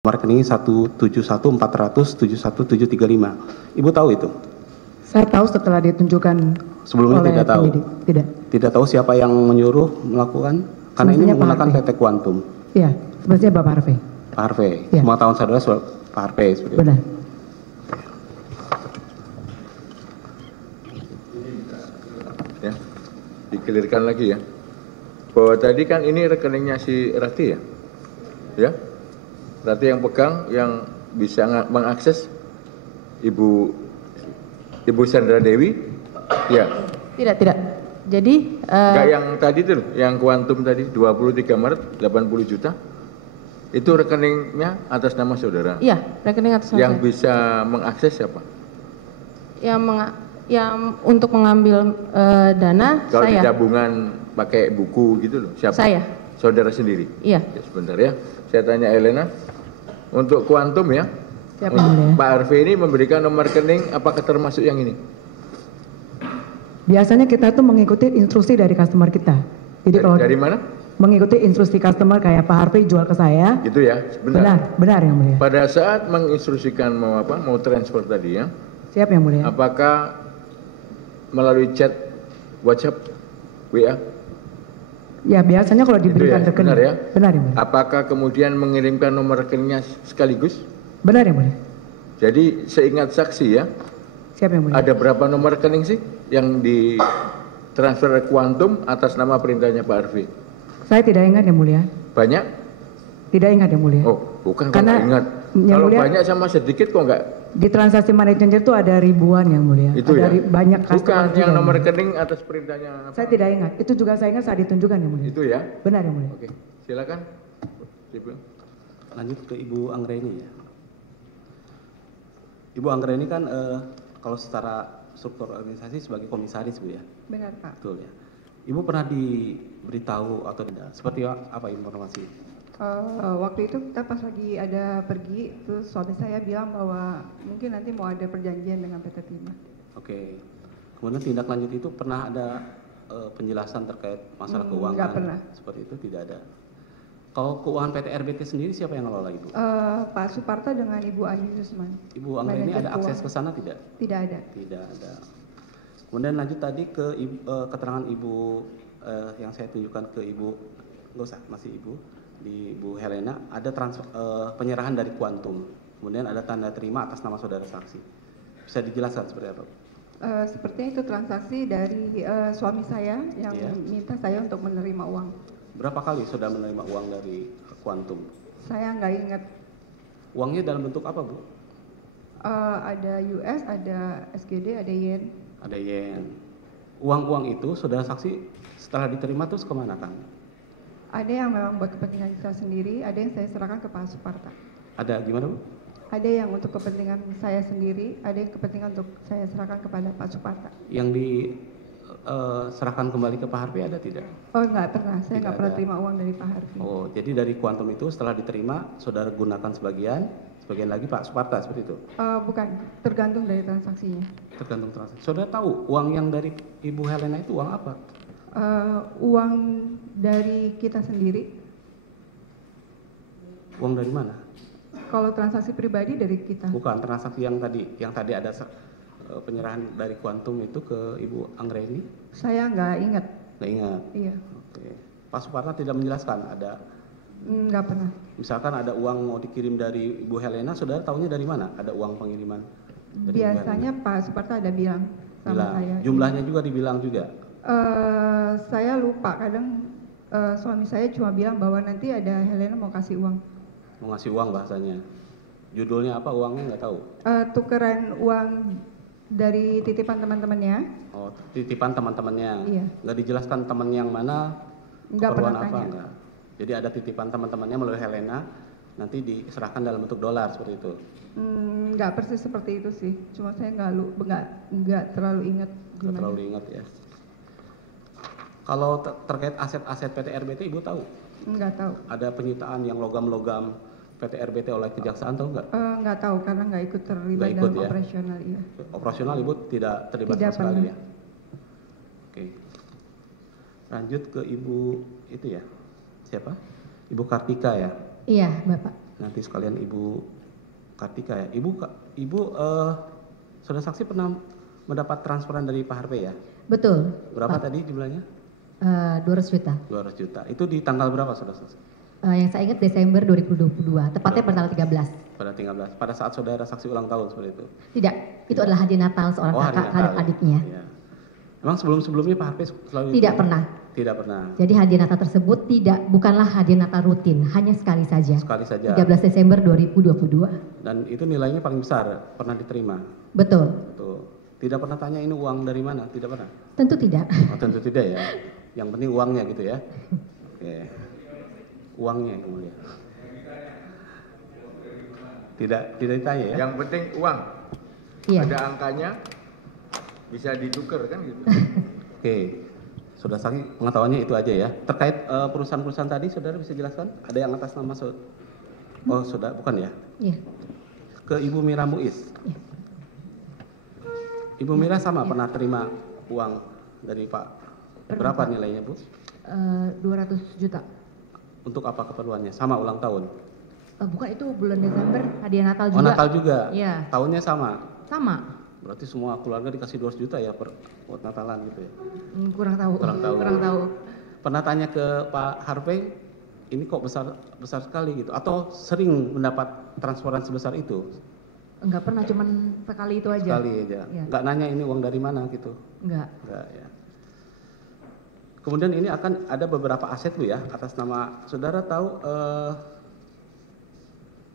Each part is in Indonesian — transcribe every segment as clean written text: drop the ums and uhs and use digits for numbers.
nomor rekening 171.400.71735. Ibu tahu itu? Saya tahu setelah ditunjukkan. Sebelumnya oleh tidak tahu? penyidik. Tidak. Tidak tahu siapa yang menyuruh melakukan? Karena ini menggunakan PT Quantum. Iya, sebenarnya Bapak Harvey. Pak Harvey. Ya. Semua tahun saudara Pak Harvey. Seperti itu. Benar. Ya, dikelirkan lagi ya. Bahwa tadi kan ini rekeningnya si Rati ya? Ya? Rati yang pegang, yang bisa mengakses Ibu Sandra Dewi? Ya. Tidak. Jadi Enggak yang tadi tuh, yang kuantum tadi 23 Maret 80 juta. Itu rekeningnya atas nama saudara. iya, rekening atas nama Yang saya. bisa mengakses siapa? Yang untuk mengambil dana Kalau di saya. tabungan pakai buku gitu loh, siapa? Saya. Saudara sendiri? Iya. Ya, sebentar ya. Saya tanya Elena. Untuk kuantum ya. Siapa Untuk yang mulia? Pak Harvey ini memberikan nomor rekening apakah termasuk yang ini? Biasanya kita tuh mengikuti instruksi dari customer kita. Jadi kalau Dari mana? mengikuti instruksi customer kayak Pak Harvey jual ke saya. Gitu ya. Sebentar. Benar yang mulia. Pada saat menginstruksikan mau transfer tadi ya. Siapa yang mulia? Apakah melalui chat WhatsApp, WA? Ya biasanya kalau diberikan ya, rekening. benar ya? Benar yang mulia. Apakah kemudian mengirimkan nomor rekeningnya sekaligus? Benar yang mulia. Jadi seingat saksi ya, Siapa yang mulia? ada berapa nomor rekening sih yang ditransfer kuantum atas nama perintahnya Pak Harvey? Saya tidak ingat yang mulia. Banyak? Tidak ingat yang mulia. Oh, bukan kok Karena nggak ingat. yang Kalau mulia- banyak sama sedikit kok nggak? Di transaksi money changer itu ada ribuan yang mulia. Itu ada ya? banyak Bukan customer juga yang nomor mulia. rekening atas perintahnya apa? Saya tidak ingat. Itu juga saya ingat saat ditunjukkan yang mulia. Itu ya? Benar yang mulia. Oke, silakan. Ibu. Lanjut ke Ibu Anggreni ya. Ibu Anggreni kan kalau secara struktur organisasi sebagai komisaris Bu ya. Benar, Pak. Betul ya. Ibu pernah diberitahu atau tidak? Seperti apa informasi? Waktu itu kita pas lagi ada pergi, terus suami saya bilang bahwa mungkin nanti mau ada perjanjian dengan PT Timah. Oke. Kemudian tindak lanjut itu pernah ada penjelasan terkait masalah keuangan? Enggak pernah. Seperti itu tidak ada. Kalau keuangan PT RBT sendiri siapa yang ngelola Ibu? Pak Suparta dengan Ibu Ayu Yusman. Ibu Anggreni Manajer ada akses ke keuangan. sana tidak? Tidak ada. Tidak ada. Kemudian lanjut tadi ke keterangan Ibu yang saya tunjukkan ke Ibu, nggak usah, masih Ibu, di Ibu Helena, ada penyerahan dari Quantum. Kemudian ada tanda terima atas nama saudara saksi. Bisa dijelaskan seperti apa? Sepertinya itu transaksi dari suami saya yang Iya. minta saya untuk menerima uang. Berapa kali saudara menerima uang dari Quantum? Saya nggak ingat. Uangnya dalam bentuk apa Bu? Ada US, ada SGD, ada yen. Ada yen. Uang-uang itu saudara saksi setelah diterima terus kemana Kang? Ada yang memang buat kepentingan kita sendiri, ada yang saya serahkan ke Pak Suparta. Ada gimana Bu? Ada yang untuk kepentingan saya sendiri, ada yang kepentingan untuk saya serahkan kepada Pak Suparta. Yang diserahkan kembali ke Pak Harvey ada tidak? Oh enggak pernah, saya Tidak nggak pernah ada. terima uang dari Pak Harvey. Oh, jadi dari Quantum itu setelah diterima, saudara gunakan sebagian lagi Pak Suparta seperti itu? Bukan, tergantung dari transaksinya. Tergantung transaksi. Saudara tahu uang yang dari Ibu Helena itu uang apa? Uang dari kita sendiri, Uang dari mana? kalau transaksi pribadi dari kita. Bukan, transaksi yang tadi ada penyerahan dari Quantum itu ke Ibu Anggreni? Saya nggak ingat, Nggak ingat? iya, Oke. Pak Suparta tidak menjelaskan ada, nggak pernah. misalkan ada uang mau dikirim dari Ibu Helena, saudara tahunya dari mana? Ada uang pengiriman? Dari Ibu Biasanya Pak Suparta ada bilang sama bilang. saya. Jumlahnya juga dibilang juga? Saya lupa, kadang suami saya cuma bilang bahwa nanti ada Helena mau kasih uang. Mau ngasih uang bahasanya. Judulnya apa uangnya nggak tahu? Tukeran uang dari titipan teman-temannya. Oh, titipan teman-temannya. Iya. Nggak dijelaskan teman yang mana, Nggak keperluan pernah apa tanya. enggak. Jadi ada titipan teman-temannya melalui Helena, nanti diserahkan dalam bentuk dolar seperti itu. Nggak persis seperti itu sih. Cuma saya nggak terlalu ingat Nggak gimana. terlalu ingat ya. Kalau terkait aset-aset PT RBT Ibu tahu? Nggak tahu. Ada penyitaan yang logam-logam PT RBT oleh kejaksaan tahu nggak? Nggak tahu karena nggak ikut terlibat Nggak ikut, dalam ya? operasional, iya. Operasional Ibu tidak terlibat Tidak sama sekali pernah. ya? Oke. Lanjut ke Ibu itu ya. Siapa? Ibu Kartika ya. Iya, Bapak. nanti sekalian Ibu Kartika ya. Ibu saudara saksi pernah mendapat transferan dari Pak Harvey ya? Betul. Berapa Pak. tadi jumlahnya? 200 juta. 200 juta. Itu di tanggal berapa saudara saksi? Yang saya ingat Desember 2022, tepatnya pada tanggal 13. Pada 13. Pada saat saudara saksi ulang tahun seperti itu. Tidak, itu adalah hadiah Natal seorang Oh, hari kakak Natal terhadap ya. adiknya. Iya. Emang sebelum-sebelumnya Pak Harvey selalu Tidak pernah. Tidak pernah. Jadi hadiah Natal tersebut bukanlah hadiah Natal rutin, hanya sekali saja. Sekali saja. 13 Desember 2022. Dan itu nilainya paling besar pernah diterima. Betul. Tuh. Tidak pernah tanya ini uang dari mana? Tidak pernah. Tentu tidak. Oh, tentu tidak ya. Yang penting uangnya gitu ya. Oke. Uangnya yang mulia. Tidak ditanya ya. Yang penting uang. Iya. Ada angkanya, bisa ditukar kan gitu. Oke. Saudara saksi pengetahuannya itu aja ya. Terkait perusahaan-perusahaan tadi saudara bisa jelaskan? Ada yang atas nama Oh, saudara bukan ya? Iya. Ke Ibu Mira Muiz. Iya. Ibu Mira sama pernah terima uang dari Pak. Berapa Pak. nilainya, Bu? 200 juta. Untuk apa keperluannya? Sama ulang tahun. Bukan, itu bulan Desember hadiah Natal juga. Oh, Natal juga. Iya. Tahunnya sama. Sama. Berarti semua keluarga dikasih 200 juta ya buat Natalan gitu ya. Kurang tahu. Kurang tahu. Kurang tahu. Pernah tanya ke Pak Harvey, ini kok besar sekali gitu atau sering mendapat transferan sebesar itu? Enggak pernah, cuman sekali itu aja. Sekali aja. Iya. Enggak nanya ini uang dari mana gitu. Enggak. Enggak ya. Kemudian ini akan ada beberapa aset Bu ya atas nama saudara tahu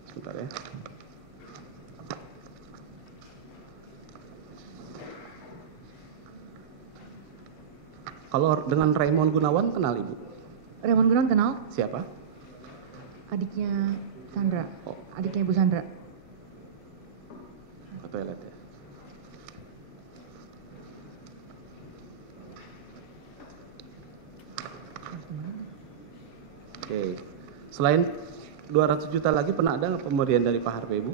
sebentar ya. Kalau dengan Raymond Gunawan kenal Ibu? Raymond Gunawan kenal? Siapa? Adiknya Sandra. Oh. Adiknya Ibu Sandra. Ke toilet ya. Oke. Selain 200 juta lagi pernah ada nggak pemberian dari Pak Harvey, Bu?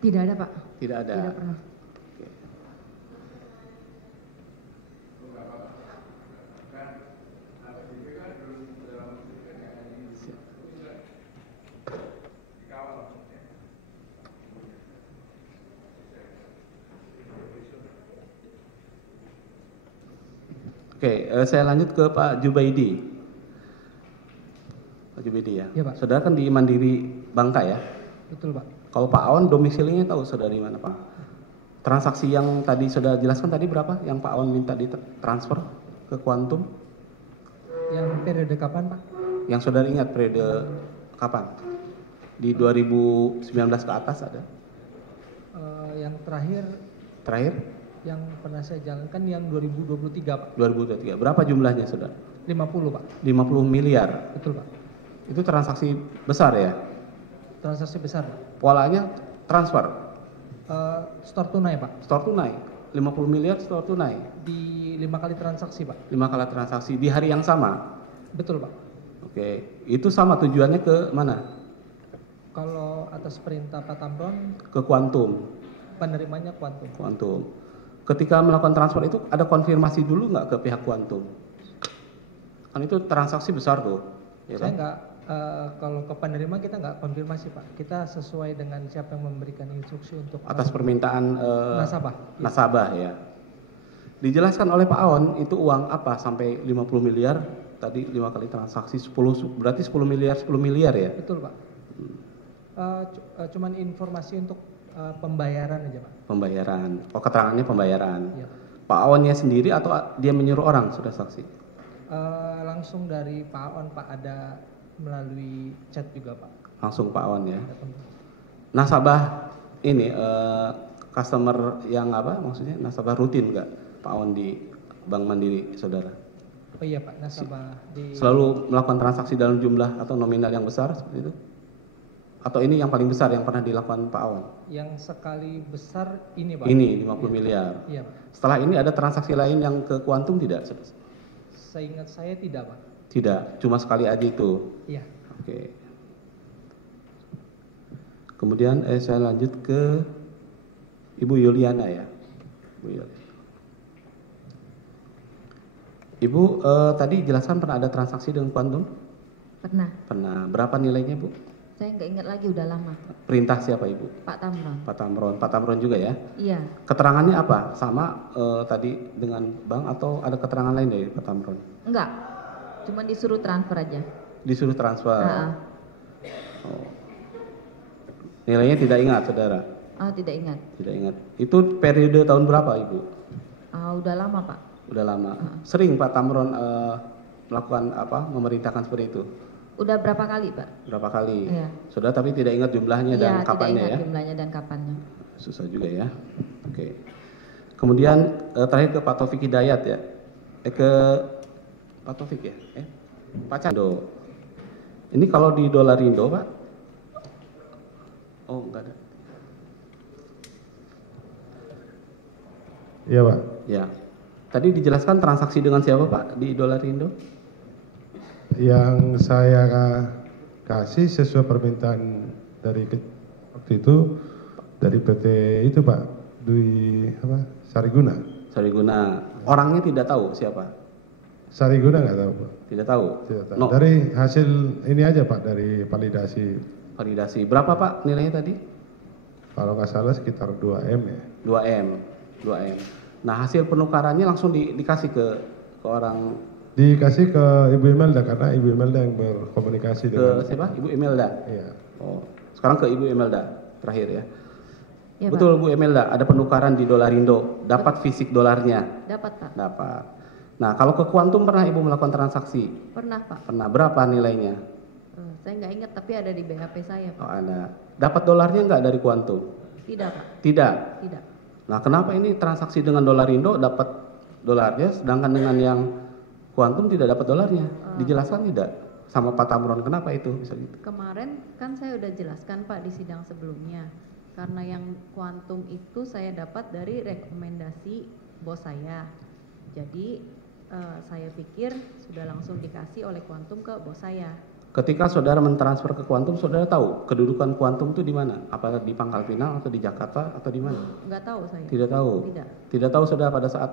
Tidak ada, Pak. Tidak ada. Tidak pernah. Oke. Oke, saya lanjut ke Pak Jubaidi. Pak Jubaidi ya. Iya, Pak. Saudara kan di Mandiri Bangka ya. Betul, Pak. Kalau Pak Awan domisilinya tahu saudara di mana, Pak? Transaksi yang tadi saudara jelaskan tadi berapa? Yang Pak Awan minta ditransfer ke Quantum? Yang periode kapan, Pak? Yang saudara ingat periode kapan? Di 2019 ke atas ada? Yang terakhir Terakhir? yang pernah saya jalankan yang 2023, Pak. 2023. Berapa jumlahnya saudara? 50, Pak. 50 miliar. Betul, Pak. Itu transaksi besar ya? Transaksi besar, Pak. Polanya transfer, Store tunai, Pak. store tunai. 50 miliar store tunai. Di 5 kali transaksi, Pak. 5 kali transaksi di hari yang sama. Betul, Pak. Oke, itu sama tujuannya ke mana? Kalau atas perintah Pak Tamron, Ke Quantum. penerimanya Quantum. Quantum. Ketika melakukan transfer itu ada konfirmasi dulu nggak ke pihak Quantum? Kan itu transaksi besar tuh, ya Saya kan? nggak, kalau ke penerima kita nggak konfirmasi, Pak. Kita sesuai dengan siapa yang memberikan instruksi untuk Atas permintaan nasabah. nasabah ya. Dijelaskan oleh Pak Aon itu uang apa sampai 50 miliar? Tadi 5 kali transaksi 10 berarti 10 miliar ya? Betul, Pak. Cuman informasi untuk pembayaran aja, Pak. Pembayaran. Oh, keterangannya pembayaran. Iya. Pak Aonnya sendiri atau dia menyuruh orang sudah saksi? Langsung dari Pak On, Pak, ada melalui chat juga, Pak. Langsung Pak Aon ya. Ada pem- Nasabah ini customer yang apa maksudnya nasabah rutin nggak Pak Aon di Bank Mandiri saudara? Oh iya, Pak, nasabah di Selalu melakukan transaksi dalam jumlah atau nominal yang besar seperti itu? Atau ini yang paling besar yang pernah dilakukan Pak Aon? yang sekali besar ini, Pak. Ini 50 miliar. Iya, Pak. Setelah ini ada transaksi lain yang ke Quantum tidak? Seingat saya tidak, Pak. Tidak, cuma sekali aja itu. Iya. Oke. Kemudian saya lanjut ke Ibu Yuliana ya. Ibu Yuliana. Ibu tadi jelaskan pernah ada transaksi dengan Quantum? Pernah. Pernah. Berapa nilainya Bu? Saya nggak ingat lagi, udah lama. Perintah siapa Ibu? Pak Tamron. Pak Tamron. Pak Tamron juga ya? Iya. Keterangannya apa? Sama tadi dengan Bang atau ada keterangan lain dari Pak Tamron? Enggak. Cuma disuruh transfer aja. Disuruh transfer. Ah, Oh. Nilainya tidak ingat, saudara? tidak ingat. Tidak ingat. Itu periode tahun berapa, Ibu? Udah lama, Pak. Udah lama. Sering Pak Tamron melakukan apa? Memerintahkan seperti itu? Udah berapa kali, Pak? Berapa kali? Iya. Saudara tapi tidak ingat jumlahnya dan Iya, tidak kapannya ingat ya? jumlahnya dan kapannya. Susah juga ya. Oke. Kemudian terakhir ke Pak Taufik Hidayat ya. Ke Pak Taufik ya? Pak Cando. Ini kalau di dolar Indo, Pak? Oh, enggak ada. Iya, Pak. Ya. Tadi dijelaskan transaksi dengan siapa, Pak, di dolar Indo? Yang saya kasih sesuai permintaan dari waktu itu dari PT itu, Pak, Dwi apa? Sariguna. Sariguna. Orangnya tidak tahu siapa? Sariguna nggak tahu, Pak. Tidak tahu. Tidak tahu. No. Dari hasil ini aja, Pak, dari validasi. Validasi. Berapa, Pak, nilainya tadi? Kalau nggak salah sekitar 2M ya. 2M. 2M. Nah, hasil penukarannya langsung dikasih ke orang, Dikasih ke Ibu Imelda karena Ibu Imelda yang berkomunikasi ke dengan. siapa? Ibu Imelda. Iya. Oh, sekarang ke Ibu Imelda terakhir ya. Ya, Betul Pak. Bu Imelda, ada penukaran di dolar Indo, dapat fisik dolarnya. Dapat, Pak. Dapat. Nah, kalau ke Quantum pernah Ibu melakukan transaksi? Pernah, Pak. Pernah. Berapa nilainya? Saya nggak ingat, tapi ada di BAP saya, Pak. Oh, ada. Dapat dolarnya nggak dari Quantum? Tidak, Pak. Tidak. Tidak. Nah, kenapa ini transaksi dengan dolar Indo dapat dolarnya, sedangkan dengan yang Quantum tidak dapat dolarnya? Dijelaskan tidak sama Pak Tamron kenapa itu bisa gitu? Kemarin kan saya udah jelaskan, Pak, di sidang sebelumnya. Karena yang kuantum itu saya dapat dari rekomendasi bos saya. Jadi saya pikir sudah langsung dikasih oleh kuantum ke bos saya. Ketika saudara mentransfer ke Quantum, saudara tahu kedudukan Quantum itu di mana? Apakah di Pangkal Pinang atau di Jakarta atau di mana? Nggak tahu saya. Tidak tahu. Tidak. Tidak tahu saudara pada saat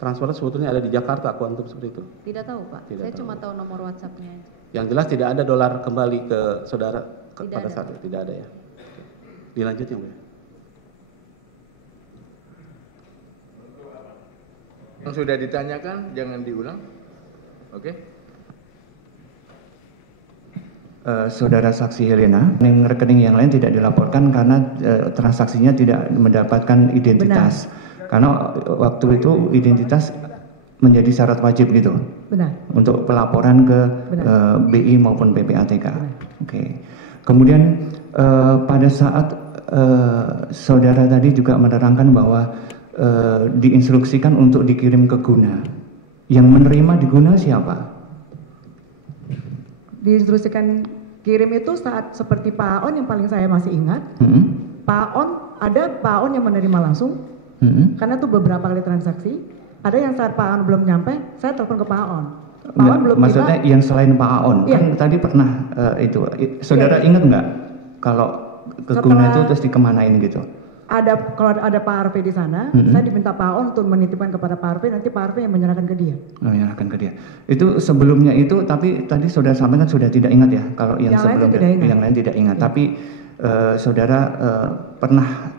transfer sebetulnya ada di Jakarta Quantum seperti itu. Tidak tahu, Pak. Tidak Saya tahu. cuma tahu nomor WhatsApp-nya aja. Yang jelas tidak ada dolar kembali ke saudara Tidak pada ada. saat itu, tidak ada ya. Oke. Dilanjut yang mulia. Yang sudah ditanyakan jangan diulang. Oke. Saudara saksi Helena, rekening yang lain tidak dilaporkan karena transaksinya tidak mendapatkan identitas. Karena waktu itu identitas menjadi syarat wajib gitu. Benar. Untuk pelaporan ke BI maupun PPATK. Oke. Kemudian pada saat saudara tadi juga menerangkan bahwa diinstruksikan untuk dikirim ke Guna. Yang menerima di Guna siapa? Diinstruksikan kirim itu saat seperti Pak On yang paling saya masih ingat. Pak On, ada Pak On yang menerima langsung. Karena itu beberapa kali transaksi. Ada yang saat Pak On belum nyampe, saya telepon ke Pak On. Pak On belum maksudnya tiba. yang selain Pak Aon, Iya. kan tadi pernah itu. Saudara ingat nggak kalau ke Guna itu terus dikemanain gitu? Ada, kalau ada Pak Harvey di sana, saya diminta Pak On untuk menitipkan kepada Pak Harvey, nanti Pak Harvey yang menyerahkan ke dia. Menyerahkan ke dia. Itu sebelumnya itu, tapi tadi saudara sampaikan sudah tidak ingat ya, kalau yang Yang lain sebelumnya, tidak ingat. yang lain tidak ingat. Iya. Tapi saudara pernah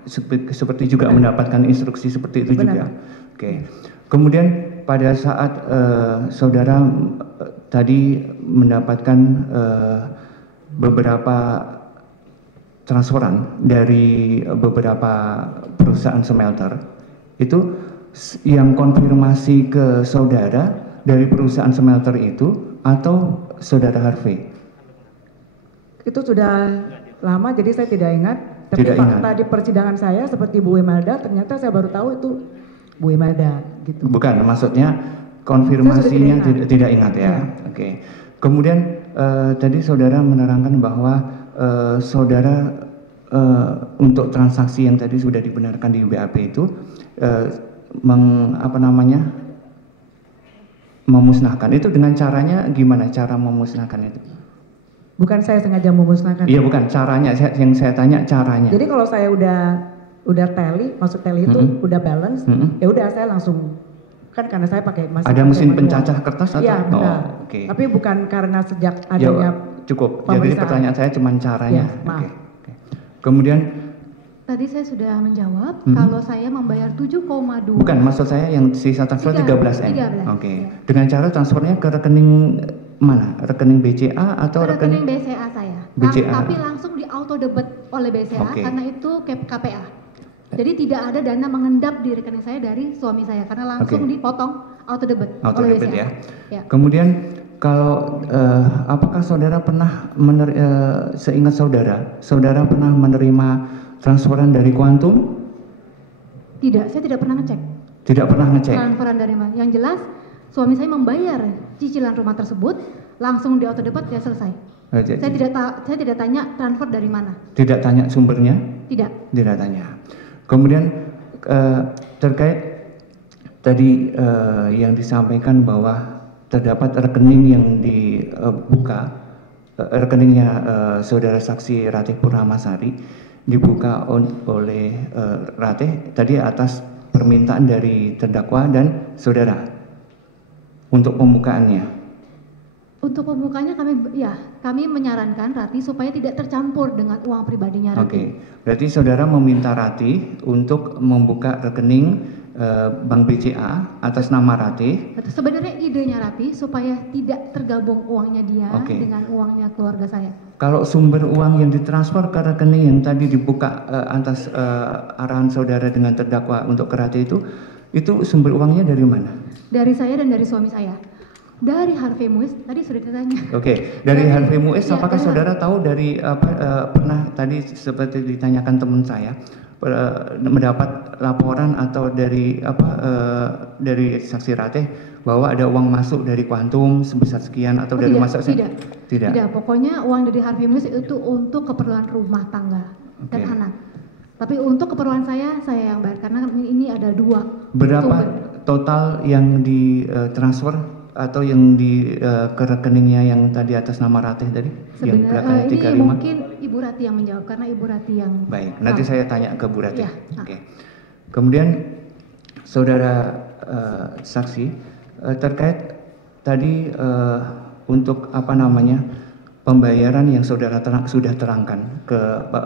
seperti juga mendapatkan instruksi seperti itu Benar, juga. Pak. Oke. Kemudian pada saat saudara tadi mendapatkan beberapa transferan dari beberapa perusahaan smelter, itu yang konfirmasi ke saudara dari perusahaan smelter itu atau saudara Harvey? Itu sudah lama, jadi saya tidak ingat. Tapi Tidak ingat. fakta di persidangan saya seperti Bu Imelda, ternyata saya baru tahu itu Bu Imelda gitu. Bukan, maksudnya konfirmasinya Saya sudah tidak ingat ya. Oke. Kemudian tadi saudara menerangkan bahwa saudara untuk transaksi yang tadi sudah dibenarkan di BAP itu memusnahkan. Itu dengan caranya gimana cara memusnahkan itu? Bukan saya sengaja memusnahkan. Iya, bukan caranya. Yang saya tanya caranya. Jadi kalau saya udah tally, maksud tally itu udah balance, ya udah saya langsung, kan karena saya pakai masih Ada pakai mesin manual. pencacah kertas atau? Iya, benar. Oh, oke. Tapi bukan karena sejak adanya cukup. Jadi pertanyaan saya cuma caranya. Ya, maaf. Oke. Kemudian Tadi saya sudah menjawab kalau saya membayar 7,2. bukan, maksud saya yang sisa transfer 13M. 13. Oke. Dengan cara transfernya ke rekening mana? Rekening BCA atau Rekening BCA saya. BCA. Tapi langsung di auto debit oleh BCA Oke. karena itu KPA. Jadi tidak ada dana mengendap di rekening saya dari suami saya karena langsung dipotong auto debit Auto oleh debit BCA. ya. Kemudian kalau apakah saudara pernah seingat saudara pernah menerima transferan dari Quantum? Tidak, saya tidak pernah ngecek. Tidak pernah ngecek. Transferan dari mana? Yang jelas suami saya membayar cicilan rumah tersebut langsung di auto debit ya selesai. Saya tidak tanya transfer dari mana. Tidak tanya sumbernya? Tidak. Tidak tanya. Kemudian terkait tadi yang disampaikan bahwa terdapat rekening yang dibuka, rekeningnya saudara saksi Ratih Purnamasari dibuka oleh Ratih tadi atas permintaan dari terdakwa dan saudara untuk pembukaannya. Untuk pembukanya kami menyarankan Ratih supaya tidak tercampur dengan uang pribadinya Ratih. Oke, berarti saudara meminta Ratih untuk membuka rekening Bank BCA atas nama Ratih. Sebenarnya idenya Ratih supaya tidak tergabung uangnya dia dengan uangnya keluarga saya. Kalau sumber uang yang ditransfer ke rekening yang tadi dibuka atas arahan saudara dengan terdakwa untuk ke Ratih itu sumber uangnya dari mana? Dari saya dan dari suami saya. Dari Harvey Muiz tadi sudah ditanya. Oke, dari Harvey Muiz apakah saudara tahu dari pernah tadi seperti ditanyakan teman saya mendapat laporan atau dari dari saksi Ratih bahwa ada uang masuk dari Quantum sebesar sekian atau dari Tidak, pokoknya uang dari Harvey Muiz itu untuk keperluan rumah tangga dan anak. Tapi untuk keperluan saya yang bayar karena ini ada 2. Berapa total yang ditransfer atau yang ke rekeningnya yang tadi atas nama Ratih tadi? Sebenarnya ini mungkin Ibu Ratih yang menjawab karena Ibu Ratih yang baik, nanti saya tanya ke Bu Ratih. Ya. Oke. Kemudian saudara saksi terkait tadi untuk pembayaran yang saudara sudah terangkan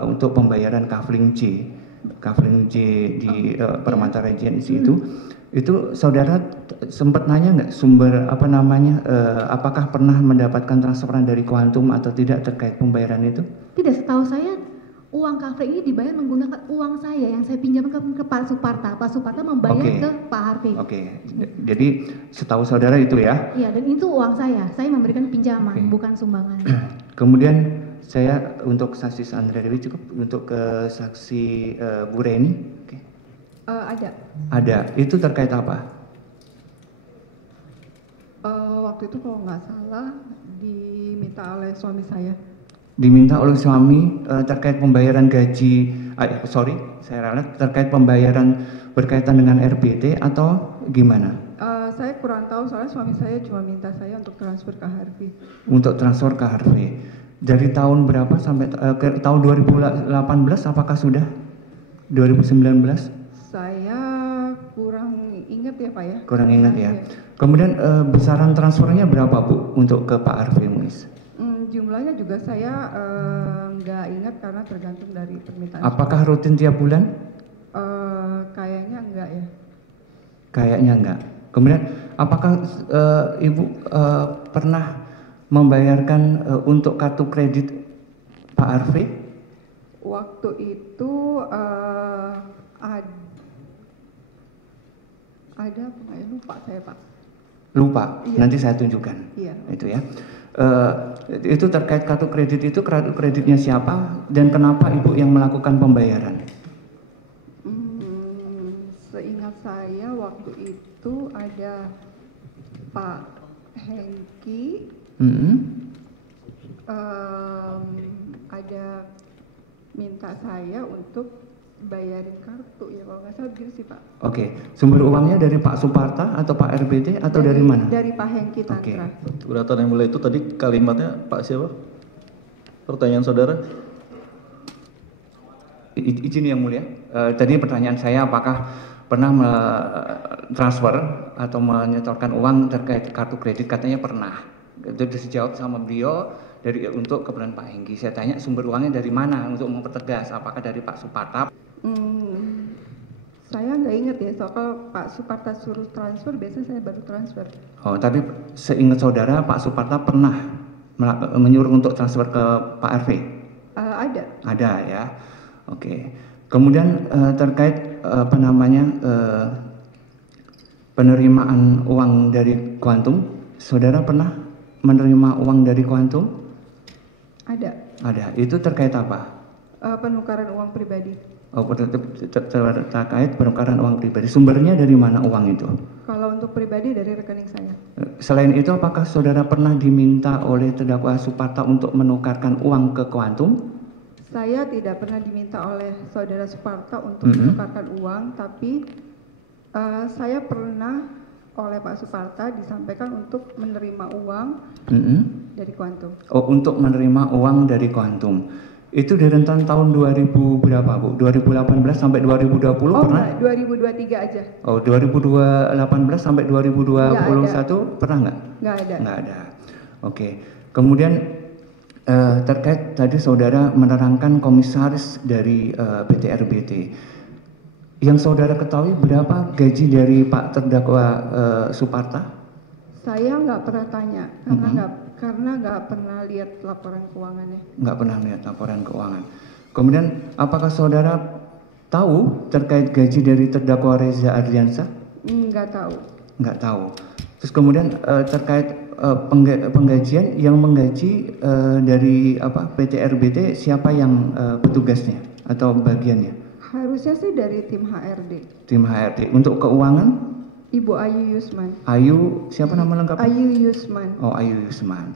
untuk pembayaran kafling J di Permata Regency itu saudara sempat nanya nggak sumber apakah pernah mendapatkan transferan dari Quantum atau tidak terkait pembayaran itu? Tidak, setahu saya uang kafling ini dibayar menggunakan uang saya yang saya pinjamkan ke Pak Suparta. Pak Suparta membayar ke Pak Harvey. Oke. Jadi setahu saudara itu ya? Iya, dan itu uang saya. Saya memberikan pinjaman, bukan sumbangan. Kemudian saya untuk saksi Sandra Dewi cukup, untuk ke saksi Bu Reni. Ada. Ada. Itu terkait apa? Waktu itu kalau nggak salah diminta oleh suami saya. Diminta oleh suami terkait pembayaran gaji, terkait pembayaran berkaitan dengan RBT atau gimana? Saya kurang tahu soalnya suami saya cuma minta saya untuk transfer ke Harvey. Untuk transfer ke Harvey. Dari tahun berapa sampai tahun 2018 apakah sudah? 2019? Saya kurang ingat ya Pak ya. Kurang ingat ya. Kemudian besaran transfernya berapa Bu untuk ke Pak Harvey Muiz? Jumlahnya juga saya nggak ingat karena tergantung dari permintaan. Apakah rutin tiap bulan? Kayaknya enggak ya. Kayaknya enggak. Kemudian apakah Ibu pernah membayarkan untuk kartu kredit Pak Harvey? Waktu itu ada apa nggak ya? Lupa saya Pak. Lupa. Iya. Nanti saya tunjukkan. Iya. Itu ya. Itu terkait kartu kredit itu, kartu kreditnya siapa dan kenapa Ibu yang melakukan pembayaran? Seingat saya waktu itu ada Pak Hengki, ada minta saya untuk bayarin kartu ya kalau nggak salah begitu sih Pak. Oke, sumber uangnya dari Pak Suparta atau Pak RBT atau dari mana? Dari Pak Hengki Tantra. Keberatan yang mulia itu tadi kalimatnya Pak siapa? Pertanyaan saudara? Izin yang mulia. Tadi pertanyaan saya apakah pernah transfer atau menyetorkan uang terkait kartu kredit? Katanya pernah. Itu dijawab sama beliau untuk keperluan Pak Hengki. Saya tanya sumber uangnya dari mana untuk mempertegas, apakah dari Pak Suparta? Saya nggak ingat ya, soal kalau Pak Suparta suruh transfer, biasanya saya baru transfer. Oh, tapi seingat saudara Pak Suparta pernah menyuruh untuk transfer ke Pak RV? Ada. Ada ya. Oke. Kemudian terkait penerimaan uang dari Quantum, saudara pernah menerima uang dari Quantum? Ada. Ada. Itu terkait apa? Penukaran uang pribadi. Oh, terkait penukaran uang pribadi. Sumbernya dari mana uang itu? Kalau untuk pribadi dari rekening saya. Selain itu, apakah saudara pernah diminta oleh terdakwa Suparta untuk menukarkan uang ke Quantum? Saya tidak pernah diminta oleh saudara Suparta untuk menukarkan uang, tapi saya pernah oleh Pak Suparta disampaikan untuk menerima uang dari Quantum. Oh, untuk menerima uang dari Quantum. Itu di rentan tahun 2000 berapa, Bu? 2018 sampai 2020 pernah? Oh, 2023 aja. Oh, 2018 sampai 2021 pernah nggak? Nggak ada. Nggak ada. Oke. Kemudian terkait tadi saudara menerangkan komisaris dari PT RBT. Yang saudara ketahui berapa gaji dari Pak terdakwa Suparta? Saya nggak pernah tanya karena nggak pernah lihat laporan keuangannya. Nggak pernah lihat laporan keuangan. Kemudian apakah saudara tahu terkait gaji dari terdakwa Reza Adriansyah? Nggak tahu. Nggak tahu. Terus kemudian terkait penggajian yang menggaji dari PT RBT, siapa yang petugasnya atau bagiannya? Harusnya sih dari tim HRD. Tim HRD. Untuk keuangan? Ibu Ayu Yusman. Ayu, siapa nama lengkapnya? Ayu Yusman. Oh, Ayu Yusman.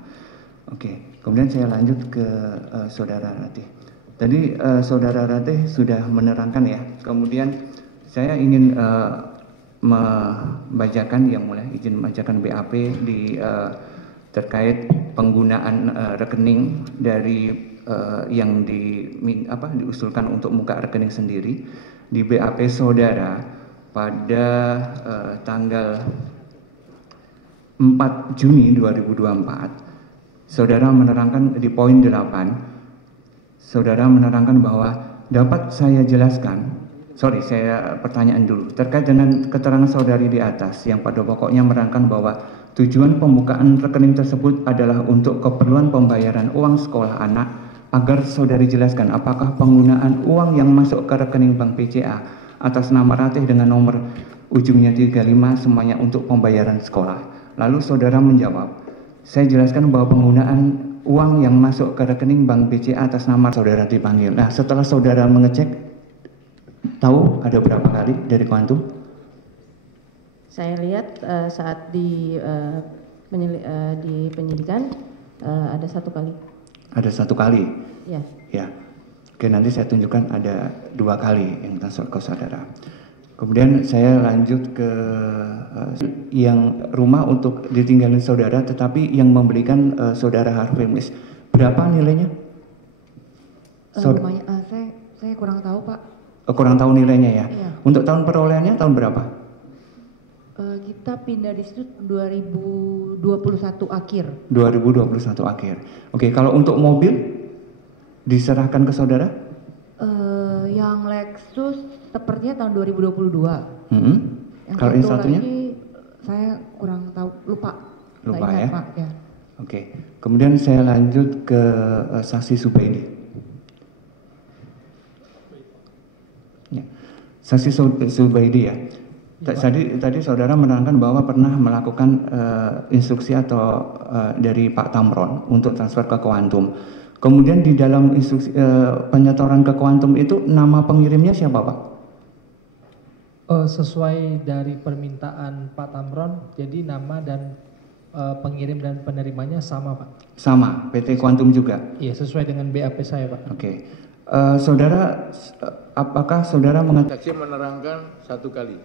Oke. Kemudian saya lanjut ke saudara Ratih. Tadi saudara Ratih sudah menerangkan ya. Kemudian saya ingin membacakan yang mulai izin membacakan BAP di terkait penggunaan rekening dari yang diusulkan untuk buka rekening sendiri di BAP saudara pada tanggal 4 Juni 2024. Saudara menerangkan di poin 8, saudara menerangkan bahwa dapat saya jelaskan, saya pertanyaan dulu, terkait dengan keterangan saudari di atas yang pada pokoknya menerangkan bahwa tujuan pembukaan rekening tersebut adalah untuk keperluan pembayaran uang sekolah anak. Agar saudari jelaskan apakah penggunaan uang yang masuk ke rekening Bank BCA atas nama Ratih dengan nomor ujungnya 35 semuanya untuk pembayaran sekolah. Lalu saudara menjawab, saya jelaskan bahwa penggunaan uang yang masuk ke rekening Bank BCA atas nama saudara dipanggil. Nah, setelah saudara mengecek, tahu ada berapa kali dari Quantum? Saya lihat saat di penyidikan ada 1 kali. Ada 1 kali? Ya. Ya. Oke, nanti saya tunjukkan ada 2 kali yang transfer ke saudara. Kemudian saya lanjut ke yang rumah untuk ditinggalin saudara, tetapi yang membelikan saudara Harvey Muiz. Berapa nilainya? Rumahnya, saya kurang tahu, Pak. Kurang tahu nilainya ya? Iya. Untuk tahun perolehannya tahun berapa? Kita pindah di situ 2021 akhir. 2021 akhir. Oke, kalau untuk mobil diserahkan ke saudara? Yang Lexus sepertinya tahun 2022. Yang kalau yang satunya? lagi saya kurang tahu, lupa Lupa ingat, ya? Pak, ya. Oke. Kemudian saya lanjut ke saksi Subaidi. Ya. Saksi Subaidi ya. Tadi saudara menerangkan bahwa pernah melakukan instruksi atau dari Pak Tamron untuk transfer ke Quantum. Kemudian di dalam instruksi penyetoran ke Quantum itu nama pengirimnya siapa, Pak? Sesuai dari permintaan Pak Tamron, jadi nama dan pengirim dan penerimanya sama, Pak. Sama, PT Quantum juga? Iya, sesuai dengan BAP saya, Pak. Oke. Saudara, apakah saudara Saksi menerangkan 1 kali?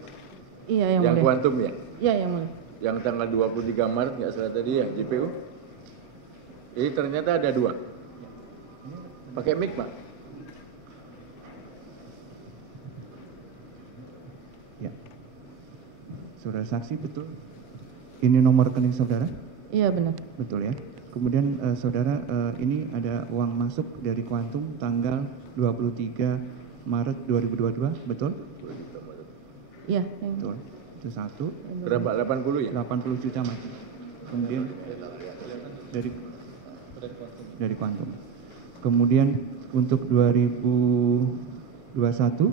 Iya, yang mulia. mulia. Quantum ya? Iya, yang mulia. Yang tanggal 23 Maret nggak salah tadi ya, JPU? Jadi ternyata ada 2. Pakai mic, Pak. Ya. Saudara saksi betul? Ini nomor rekening saudara? Iya, benar. Betul ya. kemudian saudara ini ada uang masuk dari Quantum tanggal 23 Maret 2022, betul? Iya. Betul. Itu satu. Berapa? 80 ya? 80 juta Mas. Kemudian dari Quantum. Kemudian untuk 2021,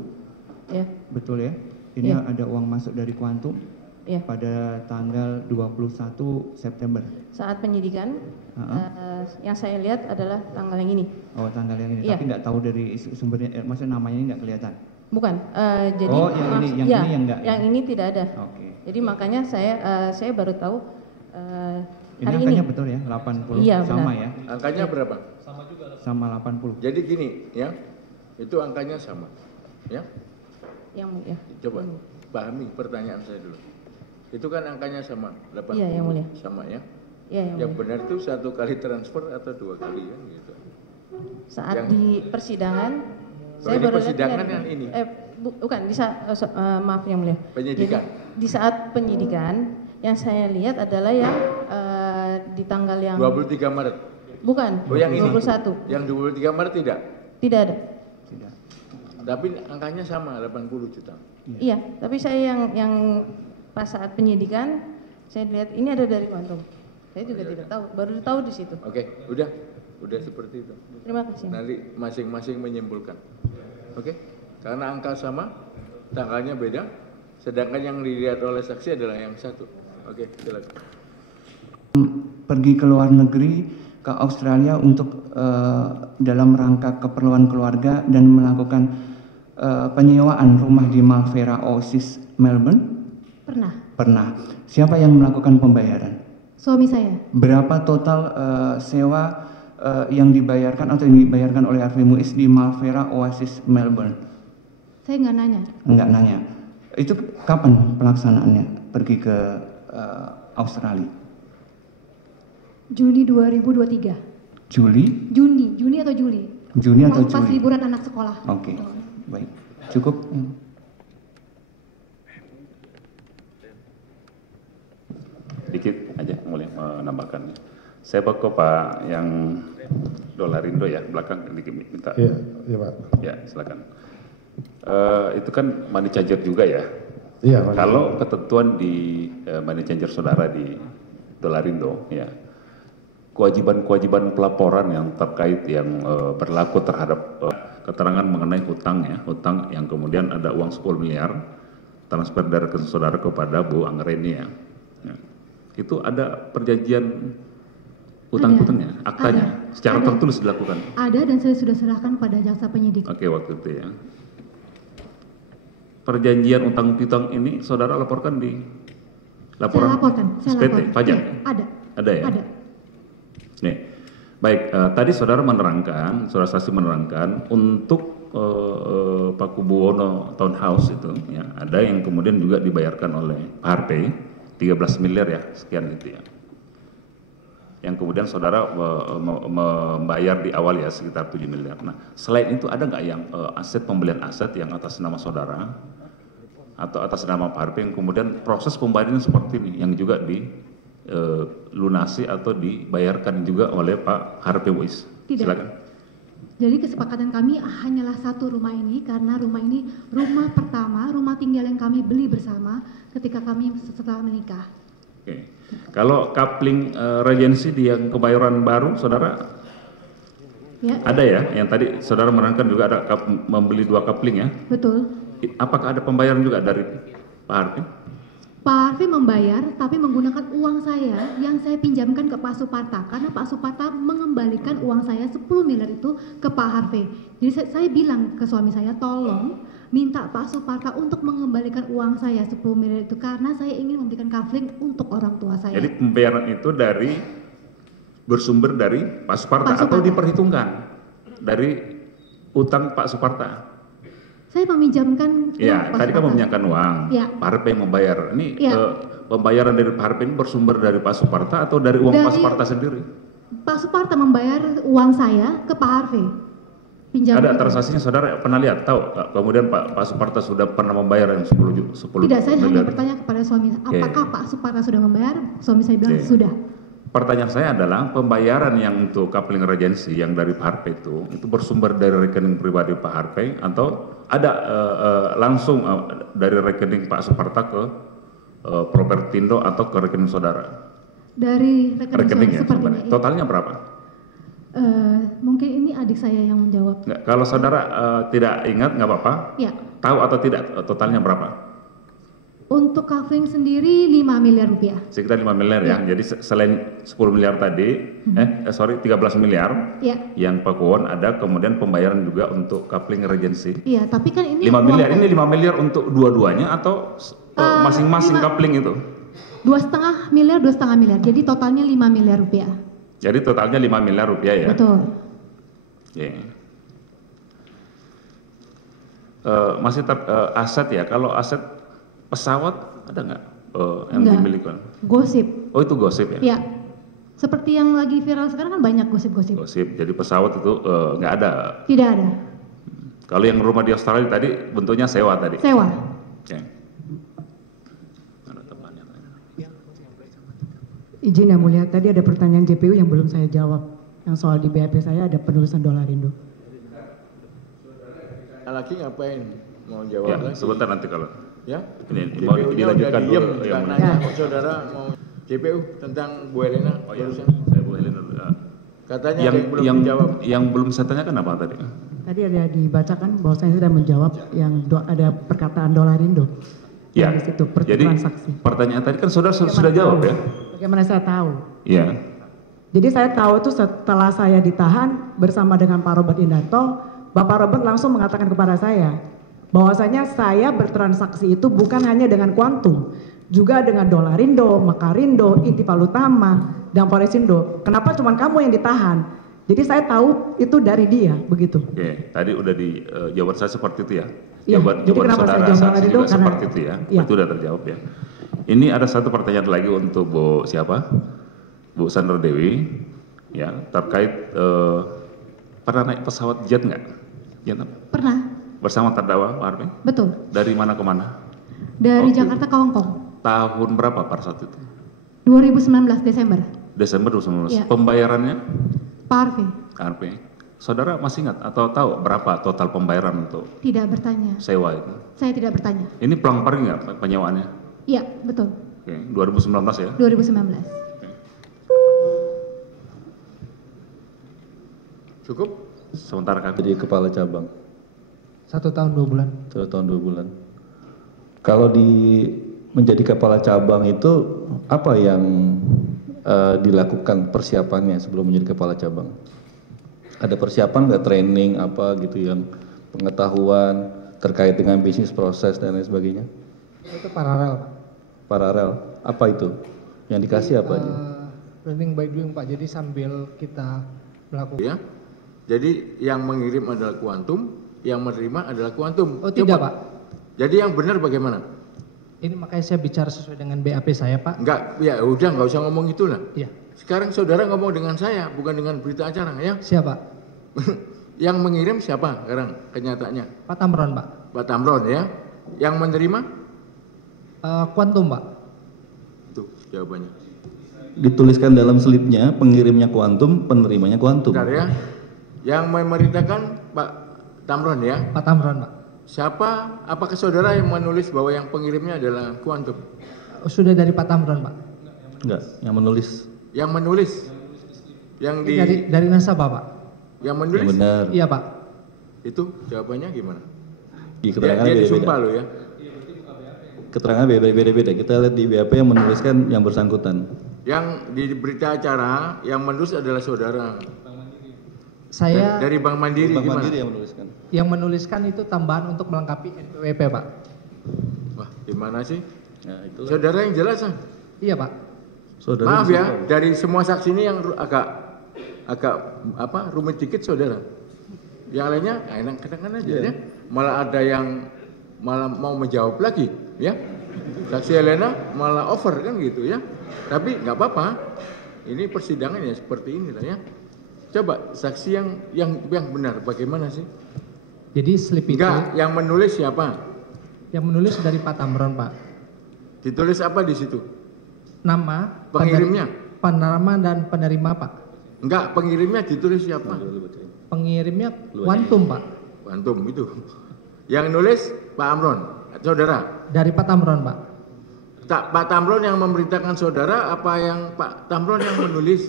ya. Betul ya? Ini Ya. ada uang masuk dari Quantum Ya. pada tanggal 21 September. Saat penyidikan, yang saya lihat adalah tanggal yang ini. Oh, tanggal yang ini. Iya. Tapi nggak tahu dari sumbernya, maksudnya namanya ini nggak kelihatan. Bukan. Jadi oh, yang ini ya, yang enggak. Yang ini tidak ada. Oke. Jadi makanya saya baru tahu Ini hari angkanya ini. betul ya, 80 Iya, sama benar. ya. Angkanya berapa? Sama 80. Jadi gini ya, itu angkanya sama. Ya, Yang ya. coba pahami pertanyaan saya dulu. Itu kan angkanya sama, 80 Iya, yang mulia. sama ya. Iya, yang Yang mulia. benar itu 1 kali transfer atau 2 kali kan gitu. Saat Yang- di persidangan, Oh, saya ini baru persidangan lihat yang ini? bukan di saat maaf yang mulia. Penyidikan. Jadi, di saat penyidikan yang saya lihat adalah yang di tanggal yang 23 Maret. bukan Oh, yang ini. 21. Yang 23 Maret tidak. Tidak ada. Tidak. Tapi angkanya sama, 80 juta. Iya, tapi saya yang pas saat penyidikan saya lihat ini ada dari Quantum. Saya juga tidak tahu, baru tahu di situ. Oke, udah seperti itu. Terima kasih. Nanti masing-masing menyimpulkan. Oke? Karena angka sama, tanggalnya beda, sedangkan yang dilihat oleh saksi adalah yang satu. Oke, silakan. Pergi ke luar negeri, ke Australia untuk dalam rangka keperluan keluarga dan melakukan penyewaan rumah di Malvera Oasis, Melbourne? Pernah. Pernah. Siapa yang melakukan pembayaran? Suami saya. Berapa total sewa yang dibayarkan atau yang dibayarkan oleh Harvey Muiz di Malvera Oasis, Melbourne? Saya nggak nanya. Enggak nanya. Itu kapan pelaksanaannya pergi ke Australia? Juni 2023. Juni Juni atau Juli? atau Pas Juli? liburan anak sekolah. Oke, baik. Cukup. Dikit aja boleh menambahkan. Saya ke Pak yang Dolarindo ya, belakang dikit minta. Iya, iya Pak. Ya, silakan. Itu kan money changer juga ya. Iya, Pak. Kalau ketentuan di money changer saudara di Dolarindo ya, kewajiban pelaporan yang terkait yang berlaku terhadap keterangan mengenai hutang ya, hutang yang kemudian ada uang 10 miliar transfer dari saudara kepada Bu Anggreni ya. Itu ada perjanjian hutang-hutangnya, aktanya, secara tertulis dilakukan. Ada dan saya sudah serahkan pada jaksa penyidik. Oke, waktu itu ya. Perjanjian utang piutang ini saudara laporkan di laporan Saya SPT, laporkan. pajak? Iya, ada. Ada ya? Ada. Nih, baik. Tadi saudara menerangkan, saudara saksi menerangkan untuk Pak Kubuwono Townhouse itu, ya, ada yang kemudian juga dibayarkan oleh Pak Harvey 13 miliar ya, sekian gitu ya. Yang kemudian saudara membayar di awal ya sekitar 7 miliar. Nah, selain itu ada nggak yang aset pembelian aset yang atas nama saudara atau atas nama Pak Harvey yang kemudian proses pembayarannya seperti ini yang juga lunasi atau dibayarkan juga oleh Pak Harvey Muiz? Tidak. Silakan. Jadi kesepakatan kami hanyalah satu rumah ini karena rumah ini rumah pertama, rumah tinggal yang kami beli bersama ketika kami setelah menikah. Oke. Kalau coupling regency di yang kebayoran baru, saudara Ya, ada ya? Yang tadi saudara menerangkan juga ada membeli 2 coupling ya? betul. Apakah ada pembayaran juga dari Pak Harvey? Pak Harvey membayar tapi menggunakan uang saya yang saya pinjamkan ke Pak Suparta karena Pak Suparta mengembalikan uang saya 10 miliar itu ke Pak Harvey. Jadi saya bilang ke suami saya, tolong minta Pak Suparta untuk mengembalikan uang saya 10 miliar itu karena saya ingin memberikan kafling untuk orang tua saya. Jadi pembayaran itu bersumber dari Pak Suparta atau diperhitungkan dari utang Pak Suparta? Saya meminjamkan Ya, Pak tadi kan Suparta. meminjamkan uang. Ya. Pak Harvey yang membayar. Ini Ya. pembayaran dari Pak Harvey ini bersumber dari Pak Suparta atau dari uang Pak Dari- Suparta sendiri? Pak Suparta membayar uang saya ke Pak Harvey. Pinjam Ada itu. transaksinya saudara pernah lihat? Tahu? Kemudian Pak Suparta sudah pernah membayar yang 10 Tidak, saya hanya miliar. bertanya kepada suami, Oke. apakah Pak Suparta sudah membayar? Suami saya bilang Oke. sudah. Pertanyaan saya adalah pembayaran yang untuk coupling regency yang dari Pak Harvey itu bersumber dari rekening pribadi Pak Harvey atau ada langsung dari rekening Pak Suparta ke Propertindo atau ke rekening saudara? Dari rekening ya, sepertinya. Totalnya berapa? Mungkin ini adik saya yang menjawab. Nggak, kalau saudara tidak ingat nggak apa-apa. Ya. Tahu atau tidak totalnya berapa? Untuk coupling sendiri 5 miliar rupiah. Sekitar 5 miliar ya. Jadi selain 10 miliar tadi, 13 miliar ya. Yang Pak Kuwon ada, kemudian pembayaran juga untuk coupling regency. Iya, tapi kan ini 5 miliar, ini 5 miliar untuk dua-duanya atau masing-masing coupling itu? 2,5 miliar, 2,5 miliar. Jadi totalnya 5 miliar rupiah. Jadi totalnya 5 miliar rupiah ya? Betul. Yeah. Masih aset ya, kalau aset pesawat ada nggak yang dimiliki? Gosip. Oh itu gosip ya? Iya. Seperti yang lagi viral sekarang kan banyak gosip-gosip. Gosip, jadi pesawat itu nggak ada? Tidak ada. Kalau yang rumah di Australia tadi bentuknya sewa tadi? Sewa. Okay. Izin yang mulia, tadi ada pertanyaan JPU yang belum saya jawab. Yang soal di BAP saya ada penulisan $Indo. Lagi ngapain? Mau jawab ya, lagi? Sebentar nanti kalau. Ya, ini mau dilanjutkan dulu yang nanya saudara mau JPU tentang Bu Helena. Oh iya, saya Bu Helena. Katanya yang belum dijawab. Yang belum saya tanyakan apa tadi? Tadi ada dibacakan bahwa saya sudah menjawab yang ada perkataan $Indo. Ya, di situ, jadi transaksi. Pertanyaan tadi kan saudara sudah jawab ya? Bagaimana saya tahu? Iya. Jadi saya tahu itu setelah saya ditahan bersama dengan Pak Robert Indarto, Bapak Robert langsung mengatakan kepada saya, bahwasanya saya bertransaksi itu bukan hanya dengan Quantum, juga dengan $Indo, Makarindo, Intifal Utama, dan Polresindo. Kenapa cuma kamu yang ditahan? Jadi saya tahu itu dari dia, begitu. Oke, tadi udah jawaban saya seperti itu ya? Ya, jawaban saudara saksi juga seperti itu ya? Ya. Itu udah terjawab ya. Ini ada satu pertanyaan lagi untuk Bu siapa? Bu Sandra Dewi, ya terkait pernah naik pesawat jet nggak? Ya, pernah. Bersama terdakwa Pak Harvey? Betul. Dari mana ke mana? Dari Jakarta ke Hongkong. Tahun berapa pada saat itu? 2019 Desember. Desember 2019. Ya. Pembayarannya? Pak Harvey. Harvey. Saudara masih ingat atau tahu berapa total pembayaran untuk Tidak bertanya. sewa itu? Saya tidak bertanya. Ini pelang-pelang nggak penyewaannya? Iya, betul. Oke, 2019 ya? 2019. Cukup? Sementara kami jadi kepala cabang. 1 tahun 2 bulan. 1 tahun 2 bulan. Kalau menjadi kepala cabang itu apa yang dilakukan persiapannya sebelum menjadi kepala cabang? Ada persiapan nggak, training apa gitu yang pengetahuan terkait dengan bisnis proses dan lain sebagainya? Itu paralel, Pak. Paralel, apa itu? Yang dikasih apa aja? Learning by doing, Pak. Jadi sambil kita melakukan. Ya. Jadi yang mengirim adalah Quantum, yang menerima adalah Quantum. Oh tidak, Pak. Jadi yang benar bagaimana? Ini makanya saya bicara sesuai dengan BAP saya, Pak. Enggak, ya udah nggak usah ngomong itulah. Iya. Sekarang saudara ngomong dengan saya, bukan dengan berita acara ya. Siapa? Yang mengirim siapa sekarang kenyataannya? Pak Tamron, Pak. Pak Tamron ya. Yang menerima? Quantum, Pak. Itu jawabannya. Dituliskan dalam slipnya, pengirimnya Quantum, penerimanya Quantum. Bentar ya. Yang memerintahkan Pak Tamron ya. Pak Tamron, Pak. Siapa? Apakah saudara yang menulis bahwa yang pengirimnya adalah Quantum? Sudah dari Pak Tamron, Pak. Enggak, yang menulis. Yang menulis? Yang dari nasabah, Pak. Yang menulis? Yang benar. Iya, Pak. Itu jawabannya gimana? Keterangan dia beda-beda. disumpah loh ya. Keterangan beda-beda. Kita lihat di BAP yang menuliskan yang bersangkutan. Yang di berita acara yang menulis adalah saudara. Saya dari Bank Mandiri Bank gimana? Mandiri yang menuliskan. Yang menuliskan itu tambahan untuk melengkapi NPWP, Pak. Wah, gimana sih? Nah, itulah. Saudara yang jelas ah. Iya, Pak. Saudara maaf ya, dari semua saksi ini yang agak rumit dikit saudara. Yang lainnya enak-enakan aja ya. Malah ada yang malah mau menjawab lagi ya. Saksi Helena malah over kan gitu ya. Tapi nggak apa-apa. Ini persidangan ya seperti ini lah ya. Coba saksi yang benar bagaimana sih? Jadi slip itu. Enggak, yang menulis siapa? Yang menulis dari Pak Tamron, Pak. Ditulis apa di situ? Nama pengirimnya. penerima dan penerima, Pak. Enggak, pengirimnya ditulis siapa? Pengirimnya Quantum, Pak. Quantum itu. Yang nulis Pak Amron, saudara? Dari Pak Tamron, Pak. Pak Tamron yang memerintahkan saudara apa yang Pak Tamron yang menulis?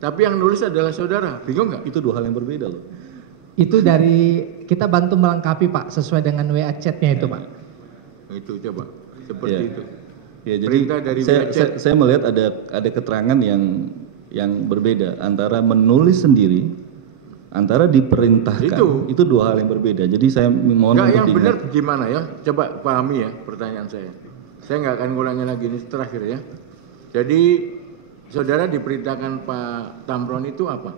Tapi yang nulis adalah saudara, bingung nggak? Itu dua hal yang berbeda loh. Itu dari kita bantu melengkapi, Pak, sesuai dengan WA chat-nya itu, Pak. Itu coba, seperti itu. Ya, jadi Perintah dari saya melihat ada keterangan yang berbeda antara menulis sendiri, antara diperintahkan. Itu dua hal yang berbeda. Jadi saya mohon untuk yang benar gimana ya? Coba pahami ya pertanyaan saya. Saya nggak akan ngulangi lagi, ini terakhir ya. Jadi saudara diperintahkan Pak Tamron itu apa?